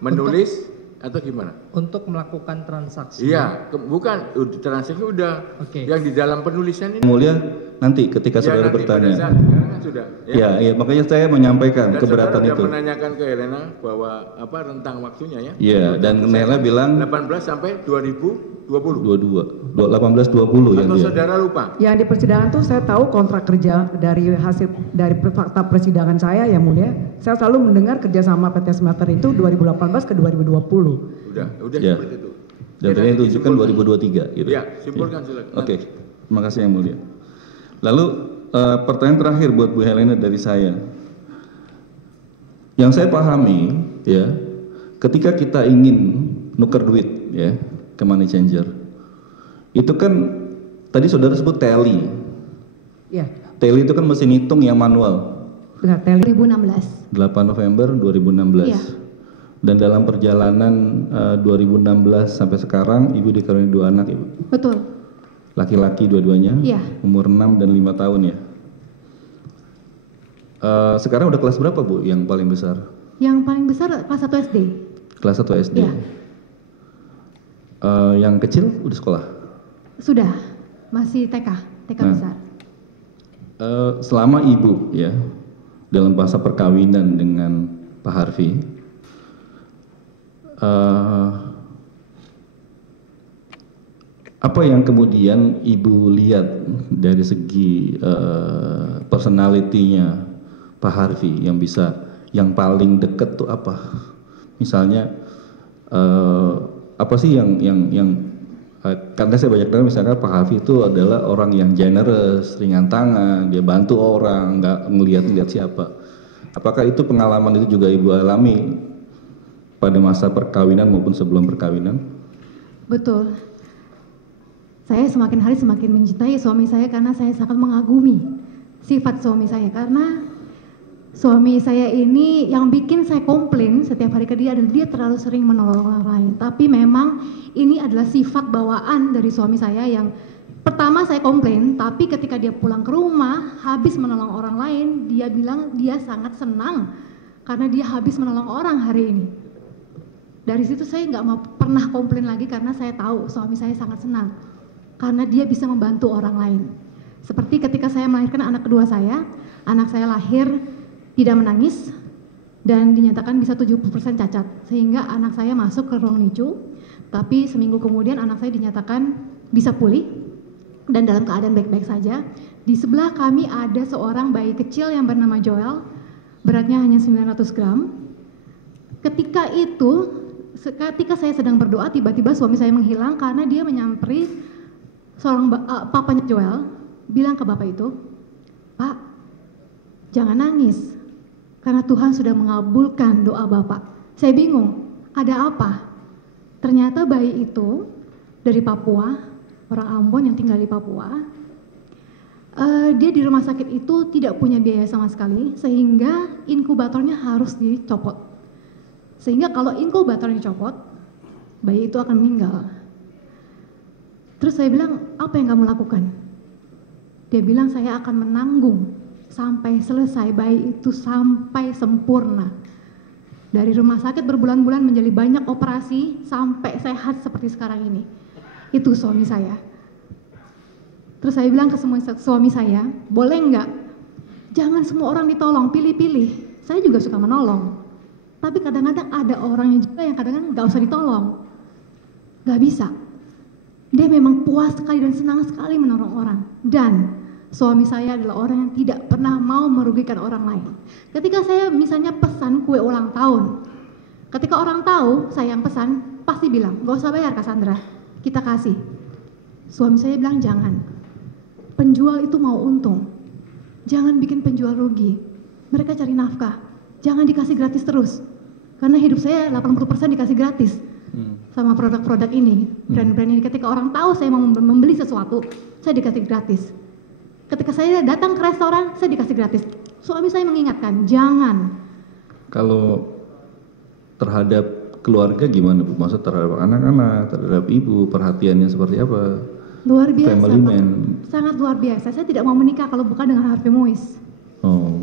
Menulis atau gimana? Untuk melakukan transaksi. Iya, bukan transaksi udah. Yang di dalam penulisan ini. Mulia, nanti ketika saudara bertanya. Sekarang kan sudah. Ya, makanya saya menyampaikan dan keberatan itu. itu. Menanyakan ke Helena bahwa rentang waktunya ya. Iya, dan Helena bilang 18 sampai 2020. 18-20 yang atau dia. saudara lupa? Yang di persidangan tuh saya tahu kontrak kerja dari fakta persidangan saya yang mulia. Saya selalu mendengar kerjasama PT Smelter itu 2018 ke 2020. Udah Ya. seperti itu. Dan tadi yang ditunjukkan 2023 gitu. Ya, simpulkan silakan. Oke, terima kasih yang mulia. Lalu pertanyaan terakhir buat Bu Helena dari saya. Yang saya pahami ya, ketika kita ingin nuker duit ya ke money changer, itu kan tadi saudara sebut tally. Iya. Tally itu kan mesin hitung yang manual. Benar, tally 2016. 8 November 2016. Iya. Dan dalam perjalanan 2016 sampai sekarang Ibu dikaruniai 2 anak, Ibu. Betul. Laki-laki dua-duanya. Iya. Umur 6 dan 5 tahun ya. Sekarang udah kelas berapa, Bu, yang paling besar? Yang paling besar kelas 1 SD. Kelas 1 SD. Iya. Yang kecil udah sekolah? Sudah, masih TK besar. Selama Ibu ya dalam masa perkawinan dengan Pak Harvey, apa yang kemudian Ibu lihat dari segi personality-nya Pak Harvey yang paling dekat tuh apa? Misalnya apa sih yang karena saya banyak dengar misalkan Pak Harvey itu adalah orang yang generous, ringan tangan, dia bantu orang, nggak ngelihat siapa. Apakah itu pengalaman itu juga Ibu alami pada masa perkawinan maupun sebelum perkawinan? Betul. Saya semakin hari semakin mencintai suami saya karena saya sangat mengagumi sifat suami saya. Karena suami saya ini yang bikin saya komplain setiap hari ke dia adalah dia terlalu sering menolong orang lain. Tapi memang ini adalah sifat bawaan dari suami saya yang pertama saya komplain, tapi ketika dia pulang ke rumah habis menolong orang lain, dia bilang dia sangat senang karena dia habis menolong orang hari ini. Dari situ saya nggak mau pernah komplain lagi karena saya tahu suami saya sangat senang karena dia bisa membantu orang lain. Seperti ketika saya melahirkan anak kedua saya, anak saya lahir tidak menangis dan dinyatakan bisa 70% cacat, sehingga anak saya masuk ke ruang NICU, tapi seminggu kemudian anak saya dinyatakan bisa pulih dan dalam keadaan baik-baik saja. Di sebelah kami ada seorang bayi kecil yang bernama Joel, beratnya hanya 900 gram. Ketika saya sedang berdoa, tiba-tiba suami saya menghilang karena dia menyamperi seorang papanya Joel, bilang ke bapak itu, "Pak, jangan nangis, karena Tuhan sudah mengabulkan doa Bapak." Saya bingung, ada apa? Ternyata bayi itu dari Papua, orang Ambon yang tinggal di Papua. Dia di rumah sakit itu tidak punya biaya sama sekali, sehingga inkubatornya harus dicopot. Sehingga kalau inkubatornya dicopot, bayi itu akan meninggal. Terus saya bilang, apa yang kamu lakukan? Dia bilang, saya akan menanggung sampai selesai bayi itu sampai sempurna. Dari rumah sakit berbulan-bulan menjadi banyak operasi sampai sehat seperti sekarang ini. Itu suami saya. Terus saya bilang ke semua suami saya, boleh enggak? Jangan semua orang ditolong, pilih-pilih. Saya juga suka menolong. Tapi kadang-kadang ada orangnya juga yang kadang-kadang nggak usah ditolong. Nggak bisa. Dia memang puas sekali dan senang sekali menolong orang. Dan Suami saya adalah orang yang tidak pernah mau merugikan orang lain. Ketika saya misalnya pesan kue ulang tahun, ketika orang tahu saya yang pesan, pasti bilang, gak usah bayar Cassandra, kita kasih. Suami saya bilang jangan. Penjual itu mau untung. Jangan bikin penjual rugi. Mereka cari nafkah. Jangan dikasih gratis terus. Karena hidup saya 80% dikasih gratis. Sama produk-produk ini, brand-brand ini. Ketika orang tahu saya mau membeli sesuatu, saya dikasih gratis. Ketika saya datang ke restoran, saya dikasih gratis. Suami saya mengingatkan, jangan. Kalau terhadap keluarga gimana Bu? Maksud terhadap anak-anak, terhadap ibu, perhatiannya seperti apa? Luar biasa, Family man. sangat luar biasa. Saya tidak mau menikah kalau bukan dengan Harvey Muiz. Oh.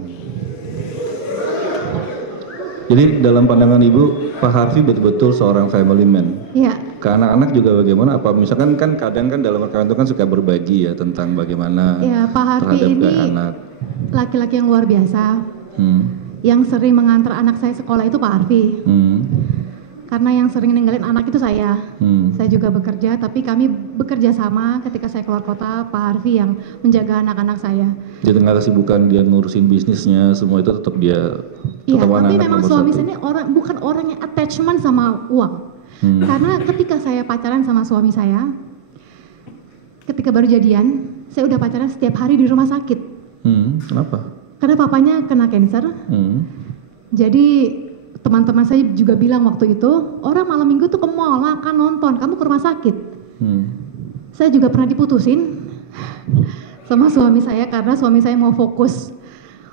Jadi dalam pandangan Ibu, Pak Harvey betul-betul seorang family man. Iya. Ke anak-anak juga bagaimana? Apa misalkan kan kadang kan dalam rekaman itu kan suka berbagi ya tentang bagaimana Ya, Pak Harvey terhadap ini anak. laki-laki yang luar biasa. Yang sering mengantar anak saya sekolah itu Pak Harvey. Karena yang sering ninggalin anak itu saya. Saya juga bekerja, tapi kami bekerja sama ketika saya keluar kota, Pak Harvey yang menjaga anak-anak saya. Di tengah kesibukan dia ngurusin bisnisnya, semua itu tetap dia. Iya, tapi memang suami saya ini bukan orang yang attachment sama uang. Karena ketika saya pacaran sama suami saya, ketika baru jadian, saya udah pacaran setiap hari di rumah sakit. Kenapa? Karena papanya kena cancer. Jadi teman-teman saya juga bilang waktu itu, orang malam minggu tuh ke mall, makan, nonton, kamu ke rumah sakit. Saya juga pernah diputusin sama suami saya karena suami saya mau fokus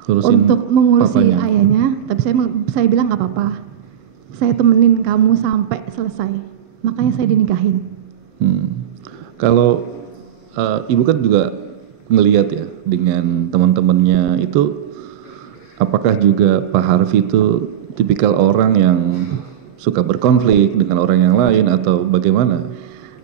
untuk mengurusi ayahnya, tapi saya bilang nggak apa-apa, saya temenin kamu sampai selesai, makanya saya dinikahin. Kalau Ibu kan juga ngelihat ya dengan teman-temannya itu, apakah juga Pak Harvey itu tipikal orang yang suka berkonflik dengan orang yang lain atau bagaimana?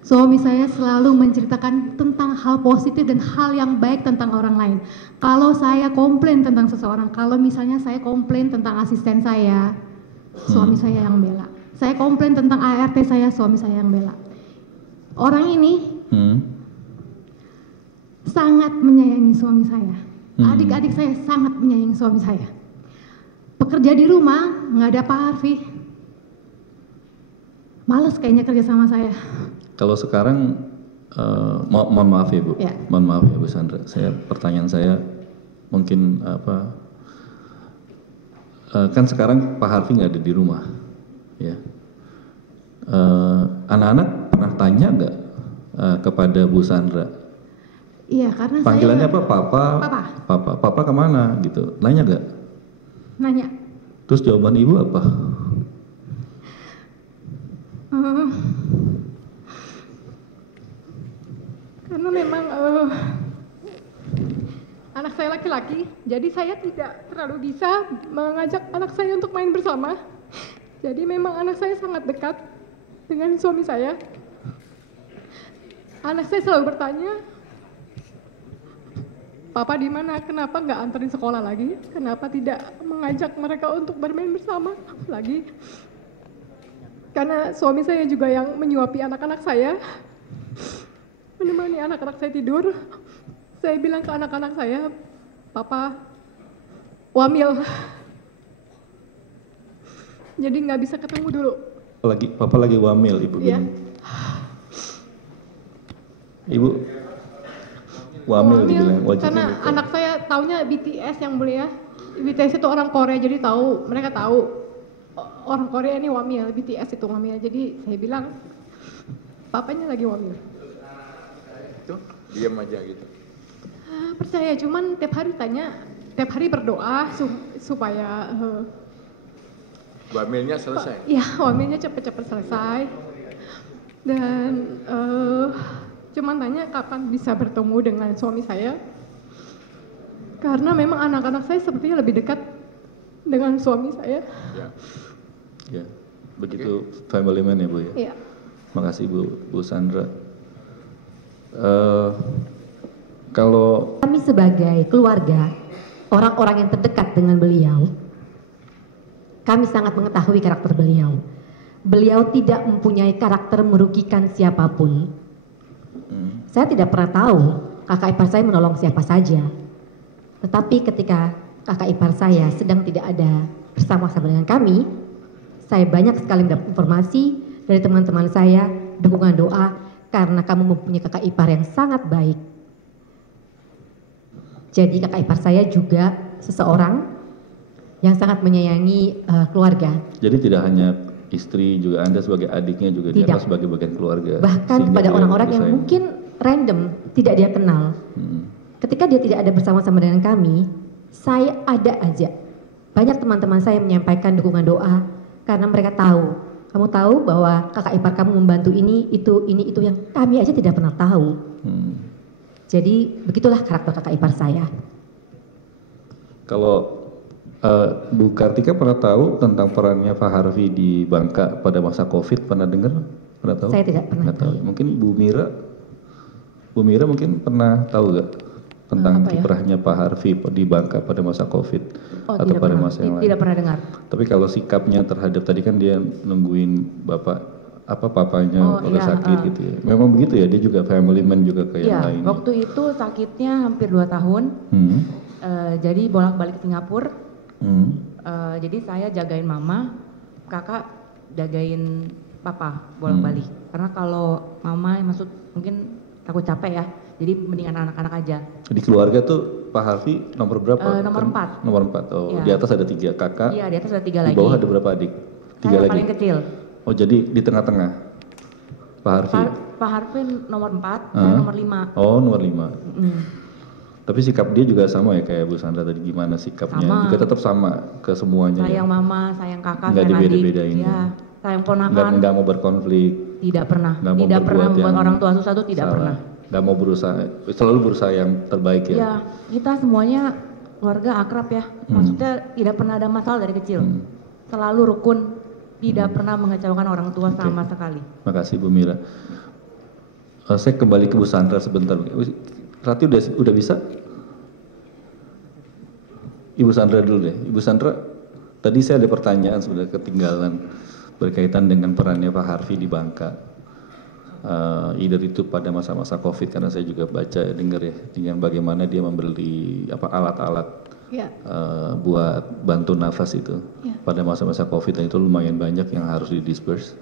Suami saya selalu menceritakan tentang hal positif dan hal yang baik tentang orang lain. Kalau saya komplain tentang seseorang, kalau misalnya saya komplain tentang asisten saya, suami saya yang bela. Saya komplain tentang ART saya, suami saya yang bela. Orang ini sangat menyayangi suami saya. Adik-adik saya sangat menyayangi suami saya. Pekerja di rumah, nggak ada Pak Harvey. Males kayaknya kerja sama saya. Kalau sekarang, mohon maaf ya Bu, mohon maaf ya Bu Sandra, pertanyaan saya mungkin apa, kan sekarang Pak Harvey nggak ada di rumah, ya. Anak-anak pernah tanya nggak kepada Bu Sandra? Iya, karena panggilannya saya, apa? Papa kemana gitu, nanya nggak? Nanya. Terus jawaban Ibu apa? Karena memang anak saya laki-laki, jadi saya tidak terlalu bisa mengajak anak saya untuk main bersama. Jadi memang anak saya sangat dekat dengan suami saya. Anak saya selalu bertanya, Papa di mana? Kenapa nggak anterin sekolah lagi? Kenapa tidak mengajak mereka untuk bermain bersama lagi? Karena suami saya juga yang menyuapi anak-anak saya, menemani anak-anak saya tidur. Saya bilang ke anak-anak saya, Papa wamil, jadi nggak bisa ketemu dulu. Papa lagi wamil, Ibu. Iya. Ibu wamil dibilang, wajib karena gitu. anak saya taunya BTS yang mulia. BTS itu orang Korea, jadi mereka tahu orang Korea ini wamil, BTS itu wamil. Jadi saya bilang, papanya lagi wamil. Itu diam aja gitu. Percaya, cuman tiap hari tanya, tiap hari berdoa supaya wamilnya selesai. Ya, wamilnya cepet-cepet selesai. Dan cuman tanya kapan bisa bertemu dengan suami saya. Karena memang anak-anak saya sepertinya lebih dekat dengan suami saya. Ya, begitu family man ya Bu ya. Iya. Makasih Bu Sandra. Kalau kami sebagai keluarga, orang-orang yang terdekat dengan beliau, kami sangat mengetahui karakter beliau. Beliau tidak mempunyai karakter merugikan siapapun. Saya tidak pernah tahu kakak ipar saya menolong siapa saja. Tetapi ketika kakak ipar saya sedang tidak ada bersama-sama dengan kami, saya banyak sekali mendapat informasi dari teman-teman saya, dukungan doa, karena kamu mempunyai kakak ipar yang sangat baik. Jadi kakak ipar saya juga seseorang yang sangat menyayangi keluarga. Jadi tidak hanya istri, juga Anda sebagai adiknya juga Tidak. dianggap sebagai bagian keluarga. Bahkan Sehingga kepada dia orang-orang yang bersayang. mungkin random, tidak dia kenal. Ketika dia tidak ada bersama-sama dengan kami, saya ada aja. Banyak teman-teman saya menyampaikan dukungan doa karena mereka tahu, kamu tahu bahwa kakak ipar kamu membantu ini, itu yang kami aja tidak pernah tahu. Jadi begitulah karakter kakak ipar saya. Kalau Bu Kartika pernah tahu tentang perannya Pak Harvey di Bangka pada masa COVID, pernah dengar? Pernah tahu? Saya tidak pernah tahu. Mungkin Bu Mira mungkin pernah tahu gak tentang kiprahnya Pak Harvey di Bangka pada masa COVID atau tidak pada pernah. masa yang lain? Tidak pernah dengar. Tapi kalau sikapnya terhadap tadi kan dia nungguin papanya oleh sakit gitu ya. Memang begitu ya, dia juga family man juga kayak yang lain. Waktu itu sakitnya hampir 2 tahun. Jadi bolak-balik ke Singapura. Jadi saya jagain mama, kakak jagain papa bolak-balik. Karena kalau mama maksud mungkin takut capek ya. Jadi mendingan anak-anak aja. Di keluarga tuh Pak Harvey nomor berapa? Nomor 4. Nomor 4. Oh, Iya. Di atas ada 3 kakak. Iya, di atas ada 3 lagi. Di bawah ada berapa adik? 3 Saya lagi. paling kecil. Oh, jadi di tengah-tengah. Pak Harvey. Pak Harvey nomor 4, saya nomor 5. Oh, nomor 5. Tapi sikap dia juga sama ya kayak Bu Sandra tadi, gimana sikapnya? Sama. Juga tetap sama ke semuanya. Sayang ya? mama, sayang kakak, Nggak sayang adik. dibeda-bedain. Ya, sayang ponakan. Nggak mau berkonflik. Tidak pernah. Nggak mau Tidak pernah berbuat membuat yang orang tua susah itu tidak salah. pernah. Nggak mau berusaha, selalu berusaha yang terbaik ya. Ya, kita semuanya keluarga akrab ya. Maksudnya tidak pernah ada masalah dari kecil. Selalu rukun, tidak pernah mengecewakan orang tua sama sekali. Makasih Bu Mira. Saya kembali ke Bu Sandra sebentar. Rati udah bisa? Ibu Sandra dulu deh. Ibu Sandra, tadi saya ada pertanyaan sebenarnya ketinggalan berkaitan dengan perannya Pak Harvey di Bangka. Either itu pada masa-masa COVID, karena saya juga baca dengar ya dengan bagaimana dia membeli alat-alat buat bantu nafas itu pada masa-masa COVID, dan itu lumayan banyak yang harus didisperse.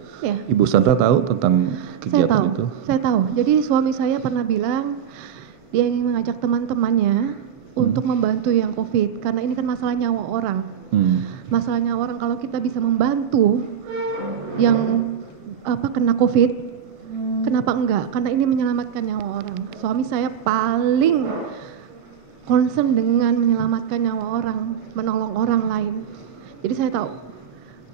Ibu Sandra tahu tentang kegiatan itu? Saya tahu. Jadi suami saya pernah bilang dia ingin mengajak teman-temannya untuk membantu yang COVID, karena ini kan masalah nyawa orang. Masalah nyawa orang, kalau kita bisa membantu yang kena COVID, kenapa enggak? Karena ini menyelamatkan nyawa orang. Suami saya paling concern dengan menyelamatkan nyawa orang, menolong orang lain. Jadi saya tahu,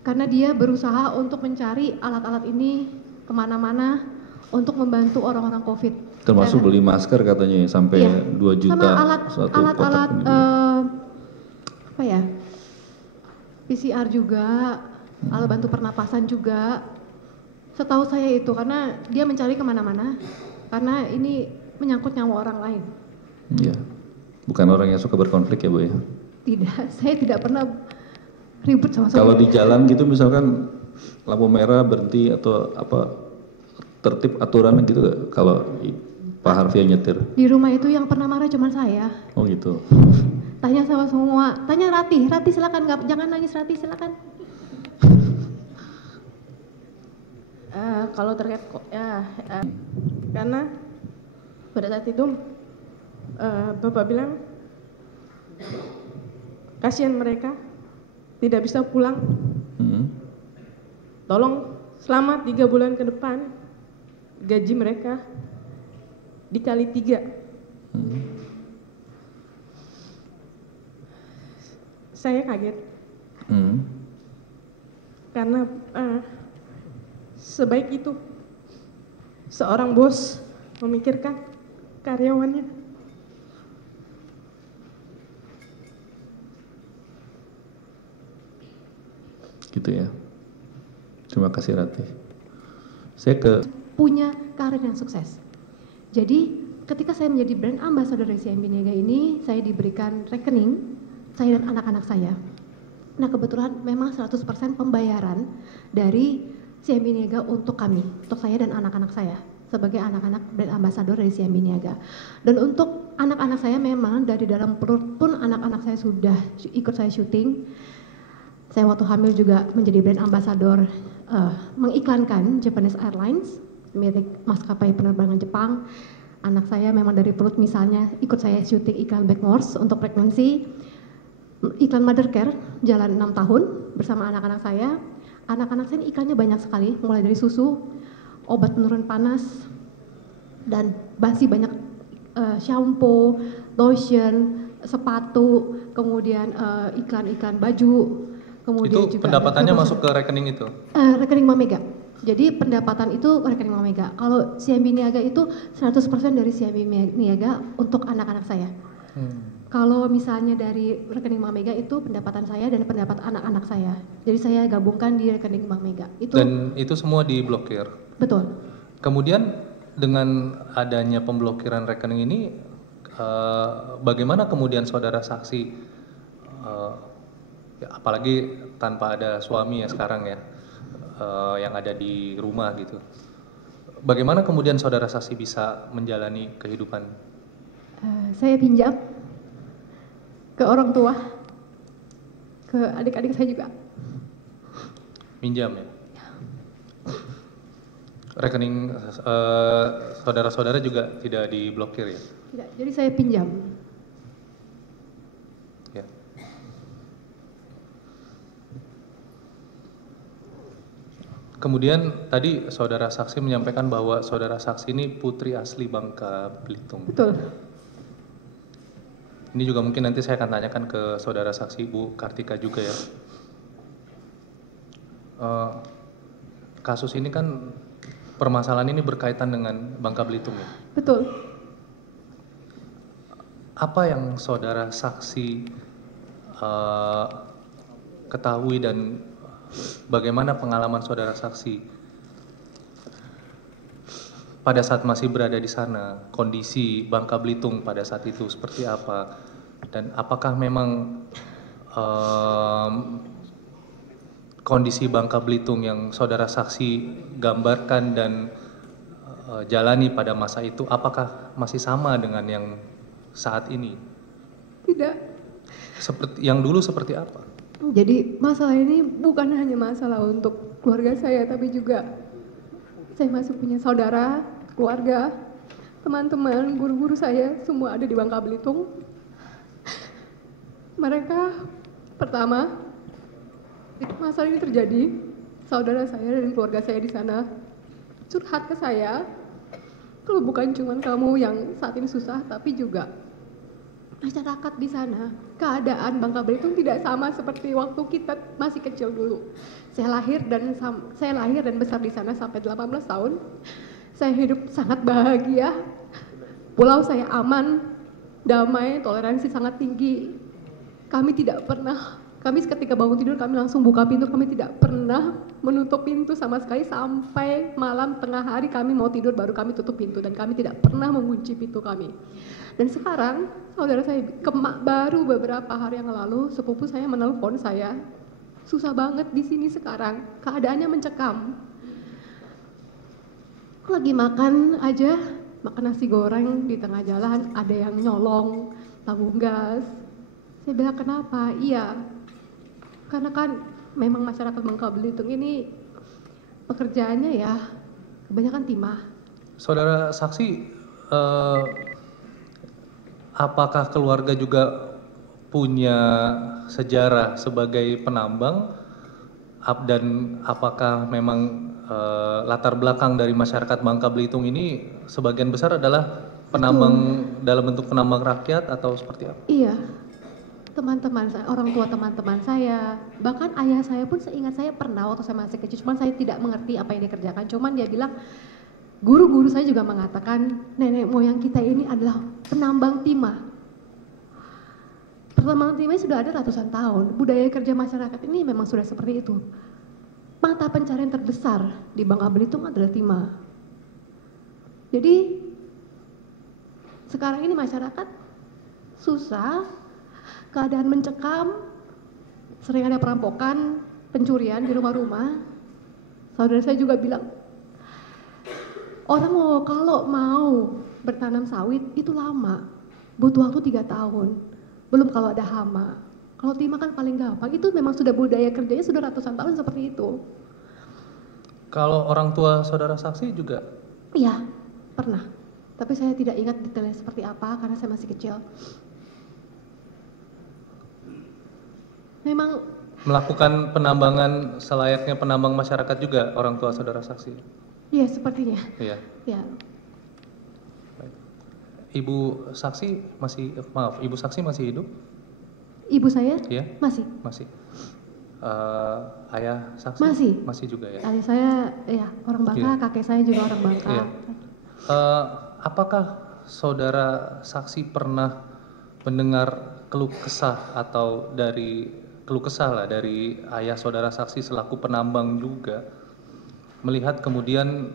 karena dia berusaha untuk mencari alat-alat ini kemana-mana untuk membantu orang-orang COVID. Termasuk beli masker katanya ya, sampai 2 juta. Sama alat-alat PCR juga, alat bantu pernapasan juga. Setahu saya itu, karena dia mencari kemana-mana, karena ini menyangkut nyawa orang lain. Iya, bukan orang yang suka berkonflik ya Bu ya? Tidak, saya tidak pernah ribut sama suami. Kalau di jalan gitu misalkan lampu merah berhenti atau tertib aturan gitu gak? Kalau Pak Harvey yang nyetir? Di rumah itu yang pernah marah cuma saya. Oh gitu. Tanya sama semua, tanya Rati silakan, jangan nangis Rati silakan. Kalau terkait karena pada saat itu Bapak bilang kasihan mereka tidak bisa pulang. Tolong selama 3 bulan ke depan gaji mereka dikali 3. Saya kaget. Karena sebaik itu seorang bos memikirkan karyawannya. Gitu ya. Terima kasih Rati. Saya punya karir yang sukses. Jadi ketika saya menjadi brand ambassador dari CIMB Niaga ini, saya diberikan rekening saya dan anak-anak saya. Nah kebetulan memang 100% pembayaran dari CIMB Niaga untuk kami, untuk saya dan anak-anak saya. sebagai anak-anak brand ambassador dari CIMB Niaga. Dan untuk anak-anak saya memang dari dalam perut pun anak-anak saya sudah ikut saya syuting. Saya waktu hamil juga menjadi brand ambassador mengiklankan Japanese Airlines, milik maskapai penerbangan Jepang. Anak saya memang dari perut misalnya ikut saya syuting iklan Blackmores untuk pregnancy. Iklan Mothercare jalan 6 tahun bersama anak-anak saya. Anak-anak saya ini iklannya banyak sekali, mulai dari susu, obat penurun panas, dan masih banyak shampoo, lotion, sepatu, kemudian iklan-iklan baju, kemudian itu juga pendapatannya masuk ke rekening itu? Rekening Mamega. Jadi pendapatan itu rekening Mamega. Kalau CIMB Niaga itu 100% dari CIMB Niaga untuk anak-anak saya. Kalau misalnya dari rekening Mamega itu pendapatan saya dan pendapat anak-anak saya. Jadi saya gabungkan di rekening Mamega. Dan itu semua diblokir? Betul. Kemudian dengan adanya pemblokiran rekening ini, bagaimana kemudian saudara saksi, ya, apalagi tanpa ada suami ya sekarang ya, yang ada di rumah gitu. Bagaimana kemudian saudara saksi bisa menjalani kehidupan? Saya pinjam ke orang tua, ke adik-adik saya juga. Minjam ya? Rekening saudara-saudara juga tidak diblokir ya? Tidak, jadi saya pinjam. Ya. Kemudian tadi saudara saksi menyampaikan bahwa saudara saksi ini putri asli Bangka Belitung. Betul. Ini juga mungkin nanti saya akan tanyakan ke saudara saksi Bu Kartika juga ya. Kasus ini kan, permasalahan ini berkaitan dengan Bangka Belitung ya? Betul. Apa yang saudara saksi ketahui dan bagaimana pengalaman saudara saksi pada saat masih berada di sana, kondisi Bangka Belitung pada saat itu seperti apa, dan apakah memang kondisi Bangka Belitung yang saudara saksi gambarkan dan jalani pada masa itu, apakah masih sama dengan yang saat ini? Tidak. Seperti yang dulu seperti apa? Jadi masalah ini bukan hanya masalah untuk keluarga saya, tapi juga saya masih punya saudara, keluarga, teman-teman, guru-guru saya, semua ada di Bangka Belitung. Mereka pertama, masalah ini terjadi, saudara saya dan keluarga saya di sana curhat ke saya, kalau bukan cuma kamu yang saat ini susah, tapi juga masyarakat di sana. Keadaan Bangka Belitung tidak sama seperti waktu kita masih kecil dulu. Saya lahir dan besar di sana sampai 18 tahun. Saya hidup sangat bahagia. Pulau saya aman, damai, toleransi sangat tinggi. Kami ketika bangun tidur kami langsung buka pintu, kami tidak pernah menutup pintu sama sekali sampai malam tengah hari kami mau tidur baru kami tutup pintu, dan kami tidak pernah mengunci pintu kami. Dan sekarang saudara saya baru beberapa hari yang lalu sepupu saya menelpon saya, susah banget di sini sekarang, keadaannya mencekam. Lagi makan aja, makan nasi goreng di tengah jalan ada yang nyolong tabung gas. Saya bilang kenapa? Iya, karena kan memang masyarakat Bangka Belitung ini pekerjaannya ya kebanyakan timah. Saudara saksi, apakah keluarga juga punya sejarah sebagai penambang, dan apakah memang latar belakang dari masyarakat Bangka Belitung ini sebagian besar adalah penambang dalam bentuk penambang rakyat atau seperti apa? Iya, teman-teman saya, orang tua teman-teman saya, bahkan ayah saya pun seingat saya pernah waktu saya masih kecil, cuman saya tidak mengerti apa yang dikerjakan, cuman dia bilang, guru-guru saya juga mengatakan nenek moyang kita ini adalah penambang timah. Penambang timah sudah ada ratusan tahun, budaya kerja masyarakat ini memang sudah seperti itu. Mata pencarian terbesar di Bangka Belitung adalah timah. Jadi sekarang ini masyarakat susah, keadaan mencekam, sering ada perampokan, pencurian di rumah-rumah. Saudara saya juga bilang, Orang kalau mau bertanam sawit itu lama, butuh waktu 3 tahun. Belum kalau ada hama. Kalau timah kan paling gampang. Itu memang sudah budaya kerjanya sudah ratusan tahun seperti itu. Kalau orang tua saudara saksi juga? Iya, pernah. Tapi saya tidak ingat detailnya seperti apa karena saya masih kecil. Memang Melakukan penambangan selayaknya penambang masyarakat juga orang tua saudara saksi? iya sepertinya. Iya. Ya. Ibu saksi masih, maaf, ibu saksi masih hidup? Ibu saya? Iya. Masih. Masih. Ayah saksi? Masih. Masih juga ya? Ayah saya ya orang Bangka, Iya. kakek saya juga orang Bangka. Iya. Apakah saudara saksi pernah mendengar keluh kesah atau dari keluh kesah lah dari ayah saudara saksi selaku penambang juga, melihat kemudian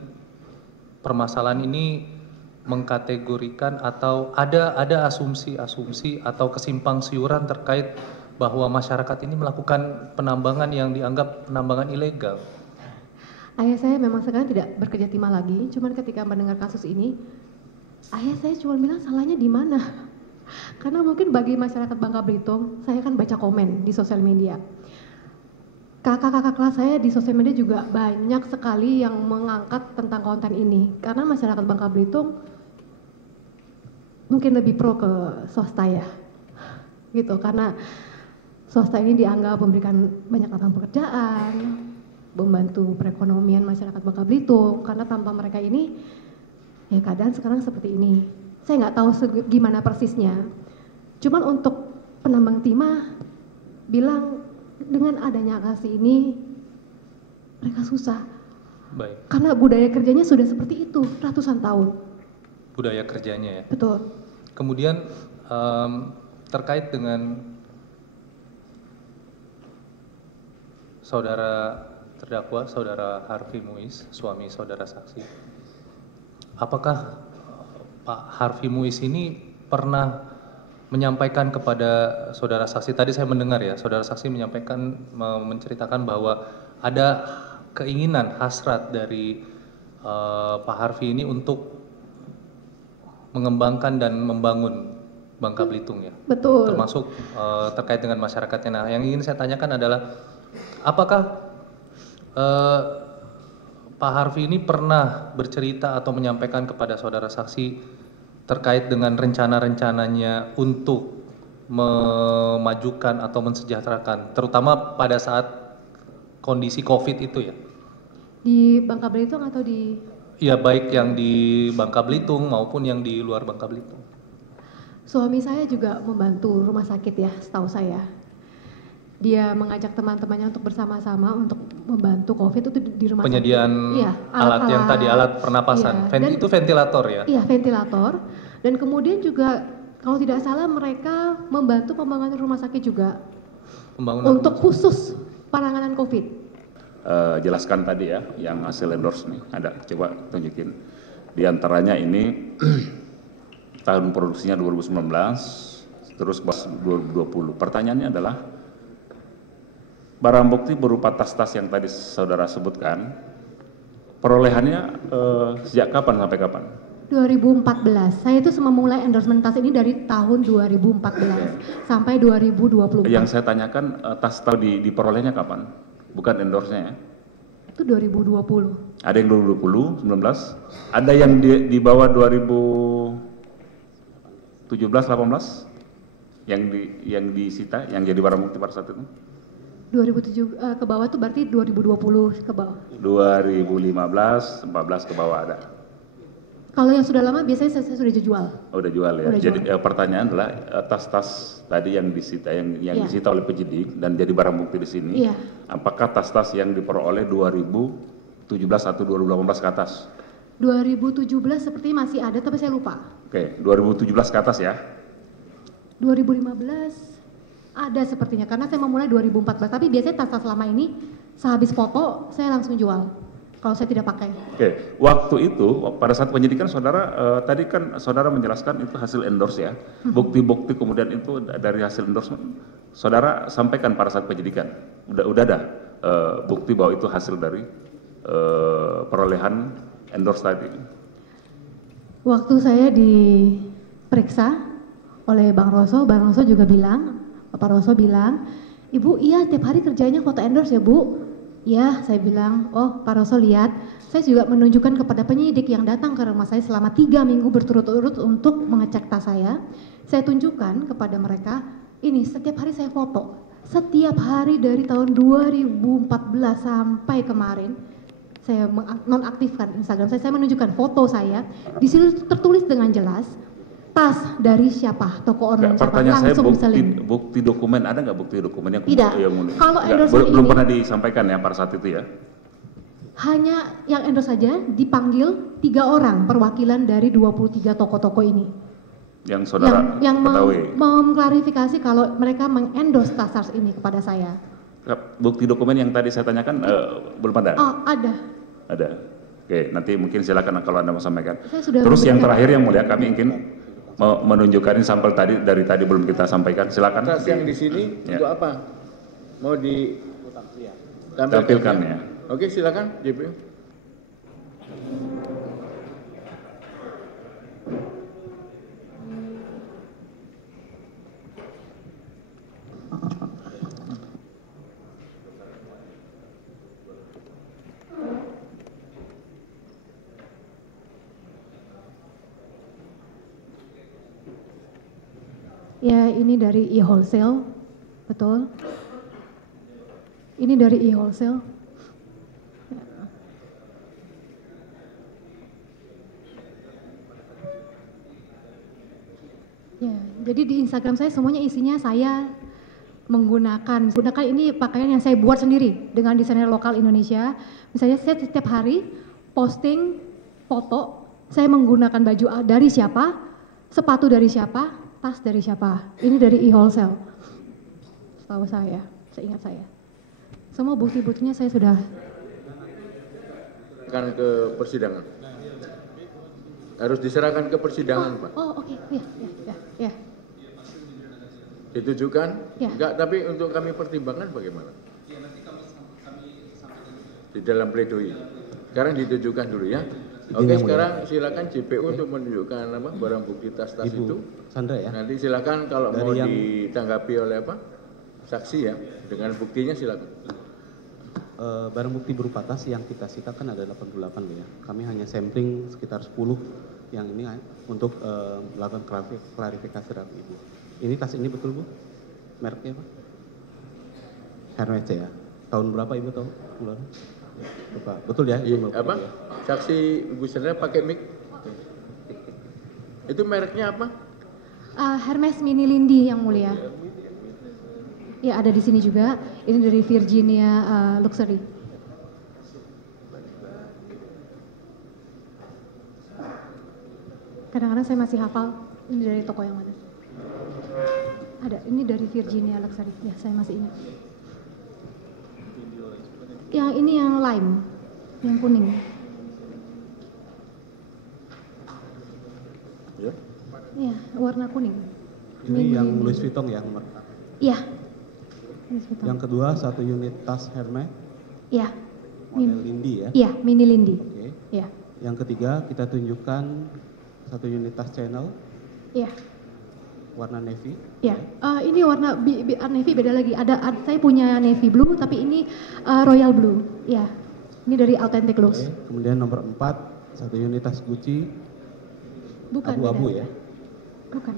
permasalahan ini mengkategorikan atau ada asumsi-asumsi atau kesimpang siuran terkait bahwa masyarakat ini melakukan penambangan yang dianggap penambangan ilegal? Ayah saya memang sekarang tidak bekerja timah lagi, cuman ketika mendengar kasus ini, ayah saya cuma bilang salahnya di mana? Karena mungkin bagi masyarakat Bangka Belitung, saya kan baca komen di sosial media. Kakak-kakak kelas saya di sosial media juga banyak sekali yang mengangkat tentang konten ini. Karena masyarakat Bangka Belitung mungkin lebih pro ke swasta ya. Gitu, karena swasta ini dianggap memberikan banyak lapangan pekerjaan, membantu perekonomian masyarakat Bangka Belitung. Karena tanpa mereka ini, ya keadaan sekarang seperti ini. Saya nggak tahu gimana persisnya. Cuman untuk penambang timah bilang dengan adanya kasih ini mereka susah. Baik. Karena budaya kerjanya sudah seperti itu ratusan tahun. Budaya kerjanya ya. Betul. Kemudian terkait dengan saudara terdakwa, saudara Harvey Muiz, suami saudara saksi, apakah Pak Harvey Muiz ini pernah menyampaikan kepada saudara saksi, tadi saya mendengar ya, saudara saksi menyampaikan, menceritakan bahwa ada keinginan, hasrat dari Pak Harvey ini untuk mengembangkan dan membangun Bangka Belitung ya? Betul. Termasuk terkait dengan masyarakatnya. Nah, yang ingin saya tanyakan adalah, apakah Pak Harvey ini pernah bercerita atau menyampaikan kepada saudara saksi terkait dengan rencana-rencananya untuk memajukan atau mensejahterakan, terutama pada saat kondisi COVID itu ya? Di Bangka Belitung atau di? Ya, baik yang di Bangka Belitung maupun yang di luar Bangka Belitung. Suami saya juga membantu rumah sakit ya, setahu saya. Dia mengajak teman-temannya untuk bersama-sama untuk membantu COVID itu di rumah penyediaan sakit. Iya, alat yang tadi, alat pernapasan. Iya, itu ventilator ya? Iya, ventilator. Dan kemudian juga kalau tidak salah mereka membantu pembangunan rumah sakit juga. Pembangunan untuk khusus penanganan COVID. Jelaskan tadi ya, yang hasil endorse nih, ada, coba tunjukin. Di antaranya ini tahun produksinya 2019, terus 2020. Pertanyaannya adalah, barang bukti berupa tas-tas yang tadi saudara sebutkan, perolehannya sejak kapan sampai kapan? 2014. Saya itu memulai endorsement tas ini dari tahun 2014 sampai 2024. Yang saya tanyakan tas tahu diperolehnya kapan? Bukan endorse-nya ya? Itu 2020. Ada yang 2020, 19, ada yang di bawah 2017, 18 yang disita, yang jadi barang bukti pada saat itu? 2007 ke bawah itu berarti 2020 ke bawah. 2015, 14 ke bawah ada. Kalau yang sudah lama biasanya saya sudah jual. Oh, udah jual ya. Udah Jadi jual. pertanyaan adalah tas-tas tadi yang disita, yang Iya. disita oleh penyidik dan jadi barang bukti di sini, Iya. apakah tas-tas yang diperoleh 2017 atau 2018 ke atas? 2017 seperti masih ada tapi saya lupa. Oke, 2017 ke atas ya. 2015 ada sepertinya karena saya memulai 2014 tapi biasanya tas-tas lama ini sehabis foto saya langsung jual kalau saya tidak pakai. Oke, waktu itu pada saat penyidikan saudara tadi kan saudara menjelaskan itu hasil endorse ya. Bukti-bukti kemudian itu dari hasil endorsement saudara sampaikan pada saat penyidikan. Udah ada bukti bahwa itu hasil dari perolehan endorse tadi. Waktu saya diperiksa oleh Bang Roso juga bilang, Bapak Roso bilang, Ibu iya tiap hari kerjanya foto endorse ya Bu? Ya, saya bilang, oh Pak Roso lihat, saya juga menunjukkan kepada penyidik yang datang ke rumah saya selama 3 minggu berturut-turut untuk mengecek tas saya. Saya tunjukkan kepada mereka, ini setiap hari saya foto. Setiap hari dari tahun 2014 sampai kemarin, saya nonaktifkan Instagram saya menunjukkan foto saya. Di sini tertulis dengan jelas, tas dari siapa, toko online siapa, pertanyaan saya langsung bisa link. bukti dokumen, ada nggak bukti dokumen yang Tidak. Kalau endorse belum ini pernah disampaikan ya pada saat itu ya? hanya yang endorse saja dipanggil 3 orang perwakilan dari 23 toko-toko ini. Yang saudara yang ketahui. mengklarifikasi kalau mereka mengendorse tas ini kepada saya. Bukti dokumen yang tadi saya tanyakan belum ada? Oh, ada. Ada. Oke, nanti mungkin silakan kalau Anda mau sampaikan. Saya sudah Terus yang memberikan. terakhir yang mulia kami ingin menunjukkan sampel tadi dari tadi belum kita sampaikan. Silakan. Tas yang di sini Ya. untuk apa? Mau Tampilkan ya. Oke, silakan JPU. Ya, ini dari e-wholesale, betul. Ini dari e-wholesale. Ya, jadi di Instagram saya semuanya isinya saya menggunakan ini pakaian yang saya buat sendiri dengan desainer lokal Indonesia. Misalnya saya setiap hari posting foto saya menggunakan baju dari siapa, sepatu dari siapa, tas dari siapa. Ini dari e-wholesale. Setahu saya, seingat saya. Semua bukti-buktinya saya sudah Akan ke persidangan. Harus diserahkan ke persidangan, Pak. Oh, oke. Ya. Ditujukan? Ya. Enggak, tapi untuk kami pertimbangkan bagaimana? Di dalam pledoi. Sekarang ditujukan dulu ya. Oke, sekarang silakan JPU untuk menunjukkan apa barang bukti tas-tas Ibu itu. Sandra ya. Nanti silakan kalau Dari mau yang- ditanggapi oleh apa? Saksi ya, dengan buktinya silakan. Barang bukti berupa tas yang kita sita kan ada 88 ya. Kami hanya sampling sekitar 10 yang ini untuk melakukan klarifikasi terhadap Ibu. Ini tas ini betul Bu? Mereknya apa? Hermes ya. Tahun berapa Ibu tahu? Bulan? Lupa. Betul ya? Iya, Ibu? apa? Saksi Ibu Sandra pakai mic. Itu mereknya apa? Hermes Mini Lindy yang mulia. Ya, ada di sini juga. Ini dari Virginia Luxury. Kadang-kadang saya masih hafal. Ini dari toko yang mana? Ada. Ini dari Virginia Luxury. Ya, saya masih ingat. Yang ini yang lime, yang kuning. Ya. Iya, warna kuning. Ini yang Louis Vuitton ya nomor. Iya. Yang kedua satu unit tas Hermes Iya. model Lindy ya. Iya, Mini Lindy. Oke. Iya. Yang ketiga kita tunjukkan satu unit tas Chanel Iya. warna navy. Ya, ini warna navy beda lagi. Saya punya navy blue, tapi ini royal blue. Ya, ini dari Authentic Looks. Oke. Kemudian nomor 4 satu unit tas Gucci Bukan. abu-abu beda. ya. Bukan.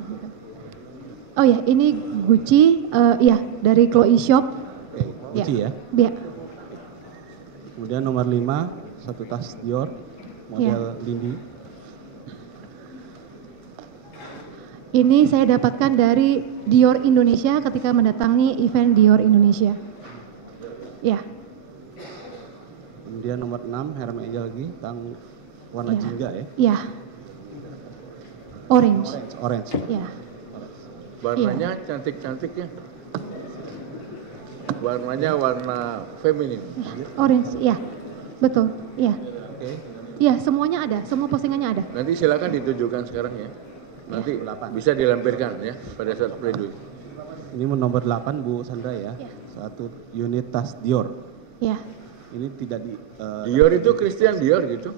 Oh ya, ini Gucci. Ya, dari Chloe Shop. Oke, Gucci ya. Ya. Kemudian nomor 5 satu tas Dior model Lindy. Ini saya dapatkan dari Dior Indonesia ketika mendatangi event Dior Indonesia. Ya. Kemudian nomor 6 Hermes lagi tang warna Ya. jingga ya. Ya. Orange. Orange. Ya. Warnanya cantik-cantik ya. Warnanya warna feminin. Orange. Ya. Betul. Ya. Oke. Ya, semuanya ada. Semua postingannya ada. Nanti silakan ditunjukkan sekarang ya. Nanti bisa dilampirkan ya pada saat pledoi. Ini nomor 8 Bu Sandra ya. Satu unit tas Dior. Ya. Ini tidak di Dior itu Christian Dior gitu.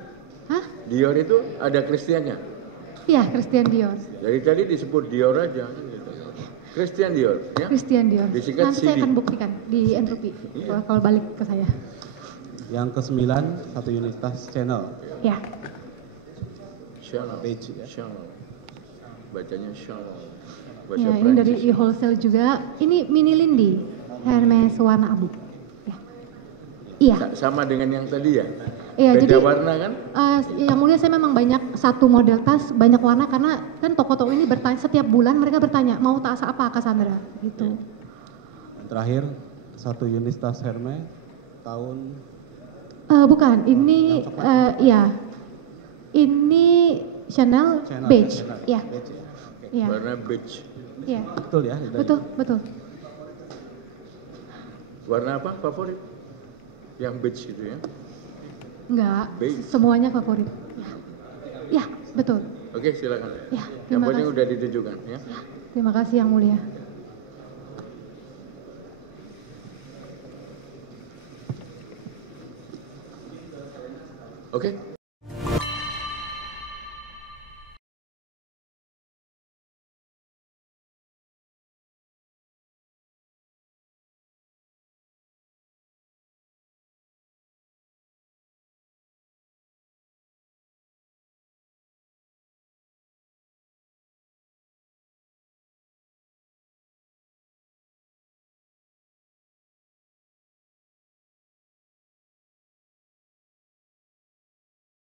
Hah? Dior itu ada Christiannya. Iya, Christian Dior. Dari tadi disebut Dior aja. Gitu. Christian Dior, ya? Christian Dior. Disingkat Nanti saya CD. akan buktikan di entropy kalau balik ke saya. Yang ke-9, 1 unit tas Chanel. Ya. Chanel. Beige, ya. Chanel. Bacanya Chanel. Ya, ini dari e-wholesale juga. Ini mini Lindy, Hermes warna abu. Ya. Iya. Sama dengan yang tadi ya? Iya, beda jadi warna kan? Yang mulia saya memang banyak satu model tas banyak warna karena kan toko-toko ini bertanya setiap bulan mereka bertanya mau tas apa Cassandra gitu. Terakhir 1 unit tas Hermes tahun Bukan, ini ya ini Chanel beige, ya. Ya. Warna beige. Ya. Betul ya? Betul, betul. Warna apa favorit? Yang beige itu ya? Enggak, Beige. semuanya favorit. Ya, betul. Oke, silakan. Ya, Yang terima penting kasih. udah ditujukan ya. Terima kasih Yang Mulia. Oke.